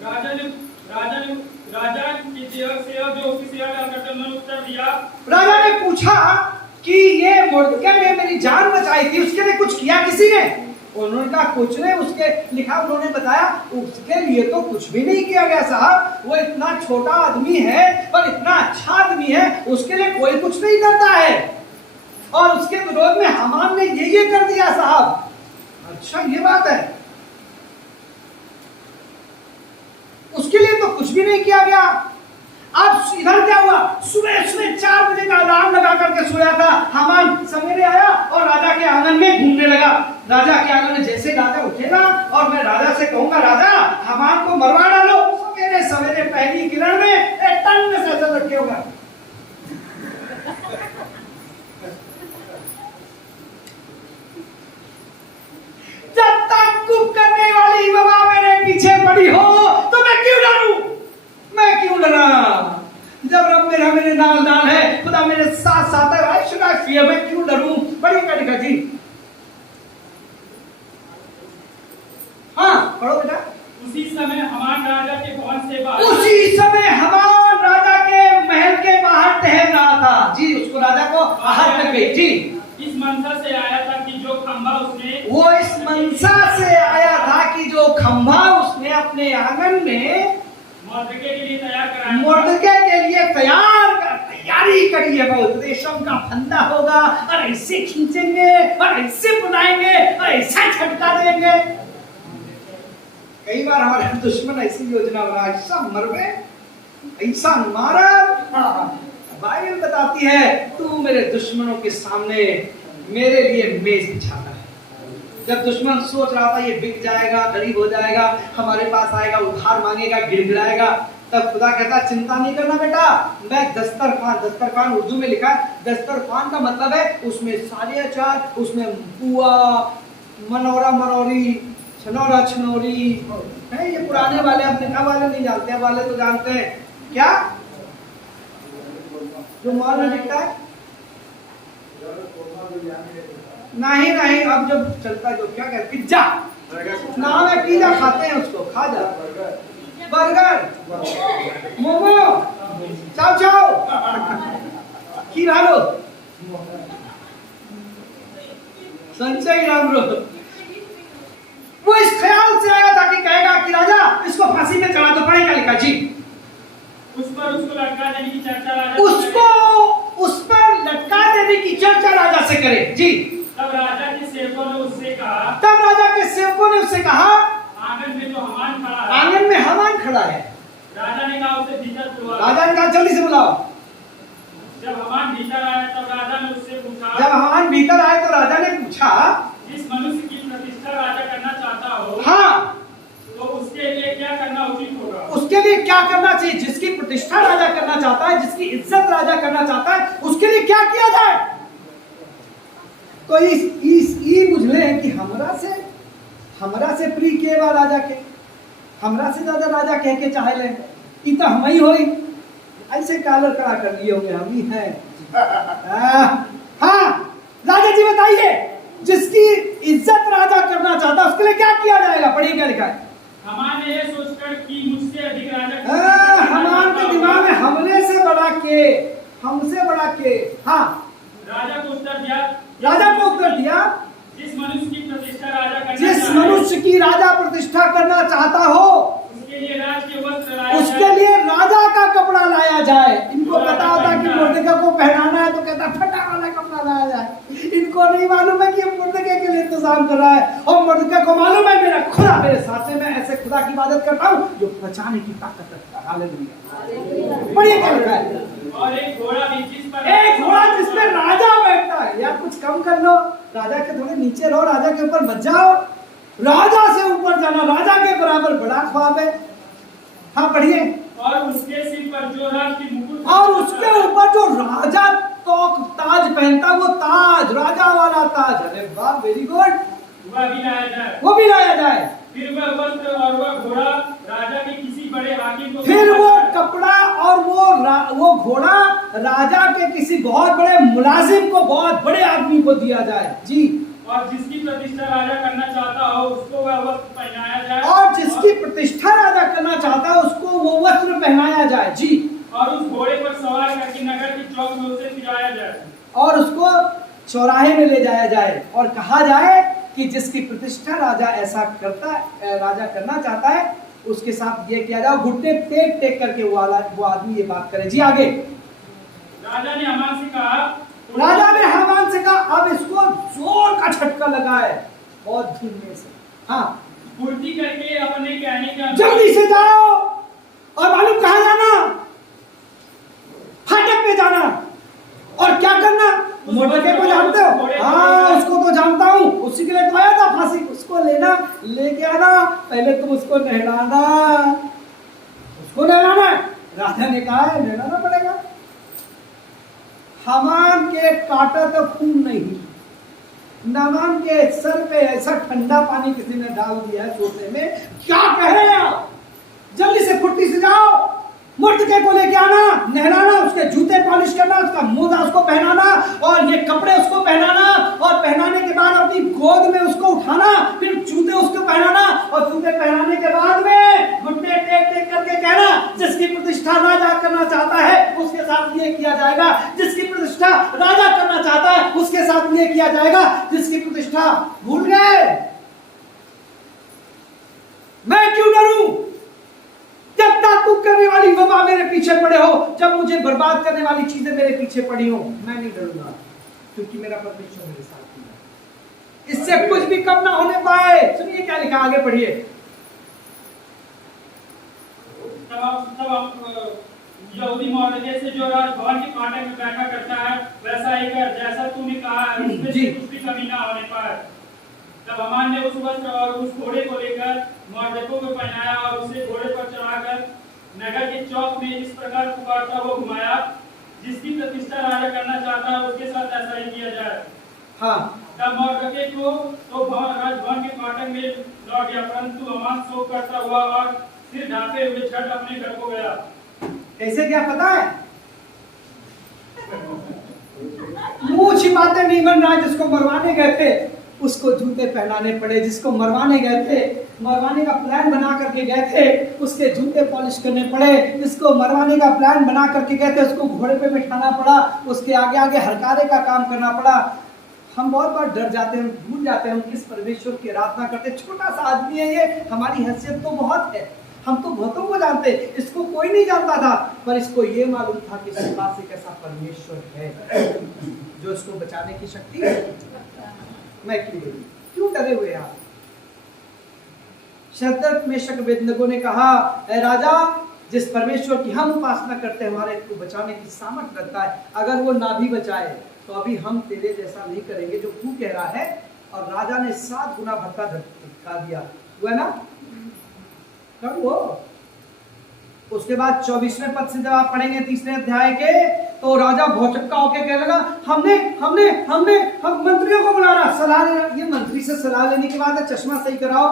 राजा के सेवक जो उसकी सेवा करते उन्होंने उत्तर दिया, राजा ने पूछा कि ये मुर्दकै ने मेरी जान बचाई थी, उसके लिए कुछ किया किसी ने? उन्होंने कहा कुछ नहीं। उसके लिखा, उन्होंने बताया उसके लिए तो कुछ भी नहीं किया गया साहब, वो इतना छोटा आदमी है पर इतना अच्छा आदमी है, उसके लिए कोई कुछ नहीं करता है और उसके विरोध में हमान ने ये कर दिया साहब। अच्छा ये बात है, उसके लिए तो कुछ भी नहीं किया गया। अब इधर क्या हुआ, सुबह 4 बजे का अलार्म लगा करके सोया था हमान, सवेरे आया और राजा के आंगन में घूमने लगा। राजा के आंगन में जैसे राजा उठेगा और मैं राजा से कहूंगा, राजा हमान को मरवा डालो, सवेरे सवेरे पहली किरण में टन से ऐसा लटके होगा। जब तक कुक करने वाली बाबा मेरे पीछे पड़ी हो तो मैं क्यों डरूं? मैं क्यों डरा? जब रब मेरे नाल है, खुदा मेरे साथ साथ है, आई शुड आई फियर, मैं क्यों डरूं? बड़ी कड़ी जी। हाँ पढ़ो बेटा। उसी समय हमान राजा के भवन से महल के बाहर टहल रहा था। जी, उसको राजा को बाहर कर गई। जी, इस मनसा से आया था कि जो खंभा उसने, वो इस मनसा से आया था कि जो खंभा उसने अपने आंगन में मोर्दकै के लिए तैयारी करी है। बहुत रेशम का फंदा होगा और ऐसे खींचेंगे और ऐसे बुलाएंगे और ऐसा झटका देंगे। कई बार हमारे दुश्मन ऐसी योजना बना, ऐसा मरवे, ऐसा मारा। बाइबल बताती है तू मेरे दुश्मनों के सामने मेरे लिए मेज बिछाना है। जब दुश्मन सोच रहा था ये बिक जाएगा, गरीब हो जाएगा, हमारे पास आएगा, उधार मांगेगा, गिड़गिड़ाएगा, तब खुदा कहता चिंता नहीं करना बेटा, मैं दस्तरखान उर्दू में लिखा है, दस्तरखान का मतलब है उसमें सारे अचार, उसमें बुआ, मनोरा मनोरी, छनौरा छनौरी है। ये पुराने वाले, अब निकाह वाले नहीं जानते, अब वाले तो जानते हैं क्या, जो मॉल में बिकता है। नहीं, अब जब चलता है जो क्या कहते, पिज्जा नाम है, पिज्जा खाते हैं उसको, खा जा, बर्गर, मोमो, चाव की रालो संचय रामरो। वो इस ख्याल से आया था कि कहेगा कि राजा इसको फांसी में चढ़ा दो, पड़ेगा लिखा। जी, उस पर उसको लटका देने की चर्चा राजा उस पर लटका देने की चर्चा राजा से करे। जी, तब राजा के सेवकों ने उससे ने उससे कहा, आंगन में जो हमान खड़ा है, आंगन में हमान खड़ा है। राजा ने कहा उसे भीतर बुलवा। राजा ने कहा जल्दी से बुलाओ। जब हमान भीतर आया तब राजा ने उससे पूछा, जब हमान भीतर आए तो राजा ने पूछा, जिस मनुष्य की प्रतिष्ठा राजा करना चाहता हो, हाँ, तो उसके लिए क्या करना उचित होगा? उसके लिए क्या करना चाहिए? जिसकी प्रतिष्ठा राजा करना चाहता है, जिसकी इज्जत राजा करना चाहता है, उसके लिए क्या किया जाए? तो ई बुझले कि हमरा से प्रिय के बा राजा के, हमरा से ज्यादा राजा कह के चाहे ले, ई तो हम ही होई। ऐसे कालर कड़ा कर लिए होंगे, हम ही हैं। हाँ, राजा जी बताइए, जिसकी इज्जत राजा करना चाहता है उसके लिए क्या किया जाएगा? पढ़िए क्या लिखा है। हमान ने यह सोचकर कि मुझसे अधिक राजा, हमान के दिमाग में हमसे बड़ा के, हाँ, राजा को उत्तर दिया, जिस मनुष्य की प्रतिष्ठा राजा करना जिस चाहता है, मनुष्य की राजा प्रतिष्ठा करना चाहता हो, उसके लिए राज के वस्त्र लाया उसके जाए। लिए राजा का कपड़ा लाया जाए। इनको पता होता कि मुर्दके को पहनाना है तो कहता फटा वाला कपड़ा लाया जाए। इनको नहीं मालूम है कि मुर्दके के लिए इंतजाम कर रहा है, और मुर्दके को मालूम है मेरा खुदा मेरे साथ है, मैं ऐसे खुदा की इबादत करता हूँ जो बचाने की ताकत रखता है। हालेलुया। बढ़िया क्या लिखा है? और एक घोड़ा भी जिस पर राजा बैठता है। यार कुछ कम कर लो, राजा के थोड़े नीचे रहो, राजा के ऊपर मत जाओ। राजा से ऊपर जाना राजा के बराबर बड़ा ख्वाब है। हाँ पढ़िए। और उसके सिर पर जो राज की मुकुट, और उसके ऊपर जो राजा तो ताज पहनता, वो ताज, राजा वाला ताज। अरे वाह, वेरी गुड। वो भी लाया जाए। फिर वह वस्त्र और वह घोड़ा राजा के किसी बड़े हाकिम को, फिर वो कपड़ा और वो घोड़ा राजा के किसी बहुत बड़े मुलाजिम को, बहुत बड़े आदमी को दिया जाए। जी। और जिसकी प्रतिष्ठा राजा करना चाहता हो उसको वह वस्त्र पहनाया जाए। और जिसकी प्रतिष्ठा राजा करना चाहता है उसको वो वस्त्र पहनाया जाए। जी। और उस घोड़े पर सवार करके नगर की चौक में उसे फिराया जाए, और उसको चौराहे में ले जाया जाए, और कहा जाए कि जिसकी प्रतिष्ठा राजा ऐसा राजा करना चाहता है उसके साथ ये किया जाए। घुटने टेक टेक करके वो आदमी ये बात करे। जी आगे। राजा ने हमान से कहा, अब इसको जोर का झटका लगा है, बहुत धीमे से। हाँ, फुर्ती करके अपने कहने का, जल्दी से जाओ। और मालूम कहाँ जाना? फाटक पे जाना। और क्या करना? मुर्दके को जानते हो? हाँ, उसको तो जानता हूँ, उसी के लिए तो आया था फांसी। उसको लेके आना, पहले तुम उसको नहलाना। राजा ने कहा है नहलाना पड़ेगा। हमान के काटा तो खून नहीं, नामान के सर पे ऐसा ठंडा पानी किसी ने डाल दिया है सोते में। क्या कह रहे हैं आप? जल्दी से फुर्ती से जाओ, मुर्दके को लेके आना, नहलाना, उसके जूते पॉलिश करना, उसका मोजा उसको पहनाना, और ये कपड़े उसको पहनाना, और पहनाने के बाद अपनी गोद में उसको उठाना, फिर जूते उसको पहनाना, और जूते पहनाने के बाद में घुटने टेक टेक करके कहना, जिसकी प्रतिष्ठा राजा करना चाहता है उसके साथ ये किया जाएगा, जिसकी प्रतिष्ठा राजा करना चाहता है उसके साथ ये किया जाएगा। जिसकी प्रतिष्ठा भूल गए, मैं क्यों डरूं? जब ताकुब करने वाली वबा मेरे पीछे पड़े हो, जब मुझे बर्बाद करने वाली चीजें मेरे पीछे पड़ी हो, मैं नहीं डरूंगा, क्योंकि मेरा परमेश्वर मेरे साथ है। इससे कुछ भी कम ना होने पाए। सुनिए क्या लिखा, आगे पढ़िए। यहूदी मौलवी से जो राजभवन के फाटक में बैठा करता है वैसा ही कर, जैसा तूने कहा है, उसमें से कुछ भी कमी ना होने पाए। तब हमान ने उस वस्त्र और उस घोड़े को लेकर मर्दकों को पहनाया और उसे घोड़े पर चढ़ाकर नगर के चौक में इस प्रकार पुकारता हुआ घुमाया, जिसकी प्रतिष्ठा राजा करना चाहता है उसके साथ ऐसा ही किया जाए। हाँ। तब मर्दके को तो राजभवन के फाटक में लौट गया, परंतु हमान शोक करता हुआ और सिर ढांपे हुए झट अपने घर को गया। कैसे क्या पता है? मुंह छिपाते नहीं बन रहा। जिसको मरवाने गए थे उसको जूते पहनाने पड़े, जिसको मरवाने गए थे, मरवाने का प्लान बना करके गए थे, उसके जूते पॉलिश करने पड़े। जिसको मरवाने का प्लान बना करके गए थे उसको घोड़े पे बिठाना पड़ा, उसके आगे आगे हरकारे का काम करना पड़ा। हम बहुत बार डर जाते हैं, भूल जाते हैं हम किस परमेश्वर की आराधना करते। छोटा सा आदमी है ये, हमारी हैसियत तो बहुत है, हम तो बहुतों को जानते, इसको कोई नहीं जानता था, पर इसको ये मालूम था कि इसके पास एक ऐसा परमेश्वर है जो इसको बचाने की शक्ति है। मैं क्यों डरे हुए आप? शद्रक मेशक अबेदनगो ने कहा, ऐ राजा, जिस परमेश्वर की हम उपासना करते हैं हमारे को बचाने की सामर्थ रखता है, अगर वो ना भी बचाए तो अभी हम तेरे जैसा नहीं करेंगे जो तू कह रहा है। और राजा ने 7 गुना भत्ता धक्का दिया, हुआ ना? कब वो? उसके बाद 24वें पद से जब आप पढ़ेंगे 3रे अध्याय के, तो राजा भौचक्का होके कहने लगा, हम मंत्रियों को बुलाना, सलाह लेना। ये मंत्री से सलाह लेने के बाद चश्मा सही कराओ।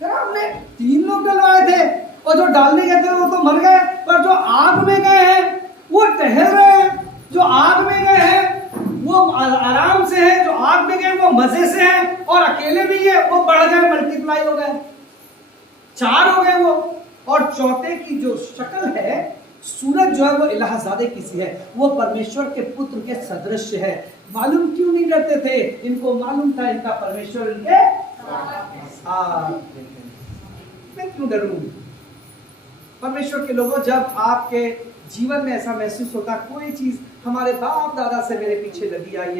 फिर हमने 3 लोग डलवाए थे, और जो डालने गए थे वो तो मर गए, पर जो आग में गए हैं वो टहल रहे हैं। जो आग में गए हैं वो आराम से है, जो आग में गए वो मजे से है, और अकेले भी है वो बढ़ गए, मल्टीप्लाई हो गए, 4 हो गए वो। और चौथे की जो शक्ल है, सूरज जो है वो इलाहजादे की सी है, वो परमेश्वर के पुत्र के सदृश है। मालूम क्यों नहीं डरते थे? इनको मालूम था इनका परमेश्वर इनके साथ। मैं क्यों डरूं? परमेश्वर के लोगों, जब आपके जीवन में ऐसा महसूस होता, कोई चीज हमारे बाप दादा से मेरे पीछे लगी आई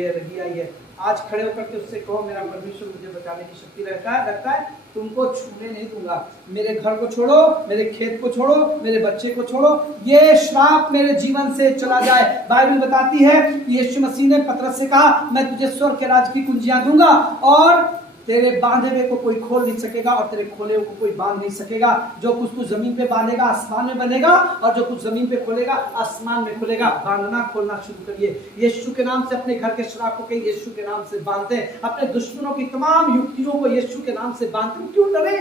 है, आज खड़े होकर के उससे कहो, मेरा परमेश्वर मुझे बचाने की शक्ति रखता है, तुमको छूने नहीं दूंगा। मेरे घर को छोड़ो, मेरे खेत को छोड़ो, मेरे बच्चे को छोड़ो, ये श्राप मेरे जीवन से चला जाए। बाइबल बताती है कि यीशु मसीह ने पतरस से कहा, मैं तुझे स्वर्ग के राज्य की कुंजियां दूंगा, और तेरे बांधे हुए को कोई खोल नहीं सकेगा, और तेरे खोले हुए को कोई बांध नहीं सकेगा। जो कुछ तू जमीन पे बांधेगा आसमान में बंधेगा, और जो कुछ जमीन पे खोलेगा आसमान में खुलेगा। बांधना खोलना शुरू करिए। यीशु के नाम से अपने घर के श्राप को यीशु के नाम से बांधते हैं, अपने दुश्मनों की तमाम युक्तियों को यीशु के नाम से बांधते हैं। क्यों डरे?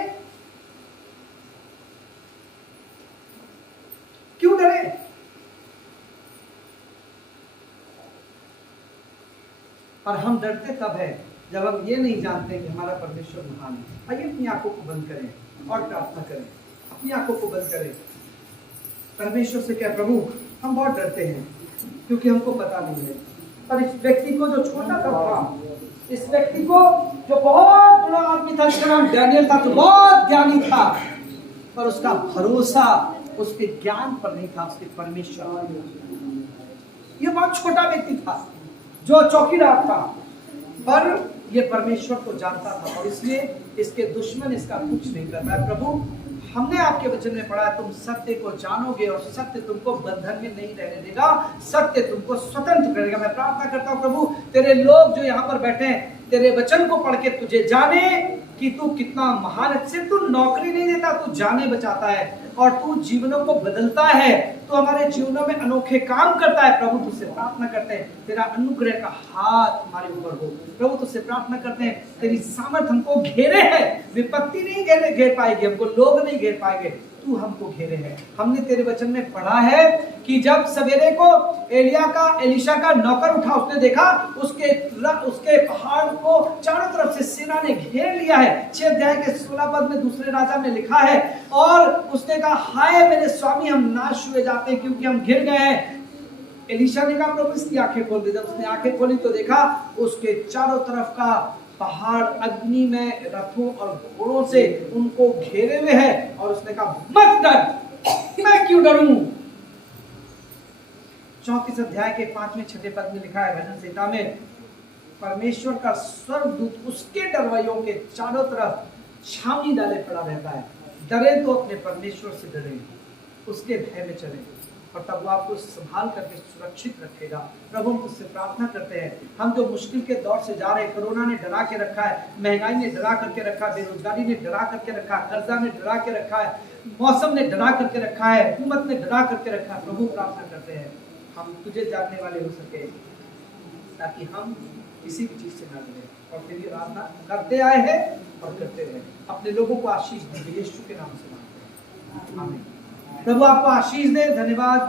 क्यों डरे? और हम डरते तब है जब हम ये नहीं जानते कि हमारा परमेश्वर महान है। आइए अपनी आंखों को बंद करें और प्रार्थना करें। अपनी आंखों को बंद करें, परमेश्वर से कहें, प्रभु हम बहुत डरते हैं क्योंकि हमको पता नहीं है। और इस व्यक्ति को जो छोटा था, इस व्यक्ति को जो बहुत बड़ा आदमी था, जिसका नाम डैनियल था, तो बहुत ज्ञानी था, पर उसका भरोसा उसके ज्ञान पर नहीं था, उसके परमेश्वर। ये बहुत छोटा व्यक्ति था जो चौकीदार था, पर ये परमेश्वर को जानता था, और इसलिए इसके दुश्मन इसका कुछ नहीं कर पाया। प्रभु, हमने आपके वचन में पढ़ा, तुम सत्य को जानोगे और सत्य तुमको बंधन में नहीं रहने देगा, सत्य तुमको स्वतंत्र करेगा। मैं प्रार्थना करता हूँ प्रभु, तेरे लोग जो यहाँ पर बैठे हैं, तेरे वचन को पढ़ के तुझे जाने कि तू कितना महान है। सिर्फ तू नौकरी नहीं देता, तू जाने बचाता है, और तू जीवनों को बदलता है, तो हमारे जीवनों में अनोखे काम करता है। प्रभु तुझसे प्रार्थना करते हैं, तेरा अनुग्रह का हाथ हमारे ऊपर हो। प्रभु तुझसे प्रार्थना करते हैं, तेरी सामर्थ हमको घेरे है। विपत्ति नहीं घेर पाएगी हमको, लोग नहीं घेर पाएंगे, तू हमको घेरे है। हमने तेरे वचन में पढ़ा है कि जब सवेरे को एलिशा का नौकर उठा, उसने देखा उसके पहाड़ को चारों तरफ से सेना ने घेर लिया है। 6 अध्याय के 16 पद में दूसरे राजा में लिखा है, और उसने कहा, हाय मेरे स्वामी, हम नाश हुए जाते हैं क्योंकि हम घिर गए हैं। एलिशा ने कहा, प्रभु इसकी आंखें खोल दे। जब उसने आंखें खोली तो देखा उसके चारों तरफ का पहाड़ अग्नि में रथों और घोड़ों से उनको घेरे हुए है, और उसने कहा, मत डर, मैं क्यों डरूं। 34 अध्याय के 5वें 6वें पद में लिखा है भजन संहिता में, परमेश्वर का स्वर्गदूत उसके डरवैयों के चारों तरफ छावनी डाले पड़ा रहता है। डरे तो अपने परमेश्वर से डरे, उसके भय में चले, और तब वो आपको संभाल करके सुरक्षित रखेगा। प्रभु हम तुझसे प्रार्थना करते हैं, हम जो मुश्किल के दौर से जा रहे हैं, कोरोना ने डरा के रखा है, महंगाई ने डरा करके रखा है, बेरोजगारी ने डरा करके रखा है, कर्जा ने डरा के रखा है, मौसम ने डरा करके रखा है, हुकूमत ने डरा करके रखा है। प्रभु प्रार्थना करते हैं हम तुझे जानने वाले हो सके, ताकि हम किसी भी चीज से न डरे, और तेरी आराधना करते आए हैं और करते रहे। अपने लोगों को आशीष दीजिए, यीशु के नाम से मांगते हैं, आमीन। प्रभु आपको आशीष दे। धन्यवाद।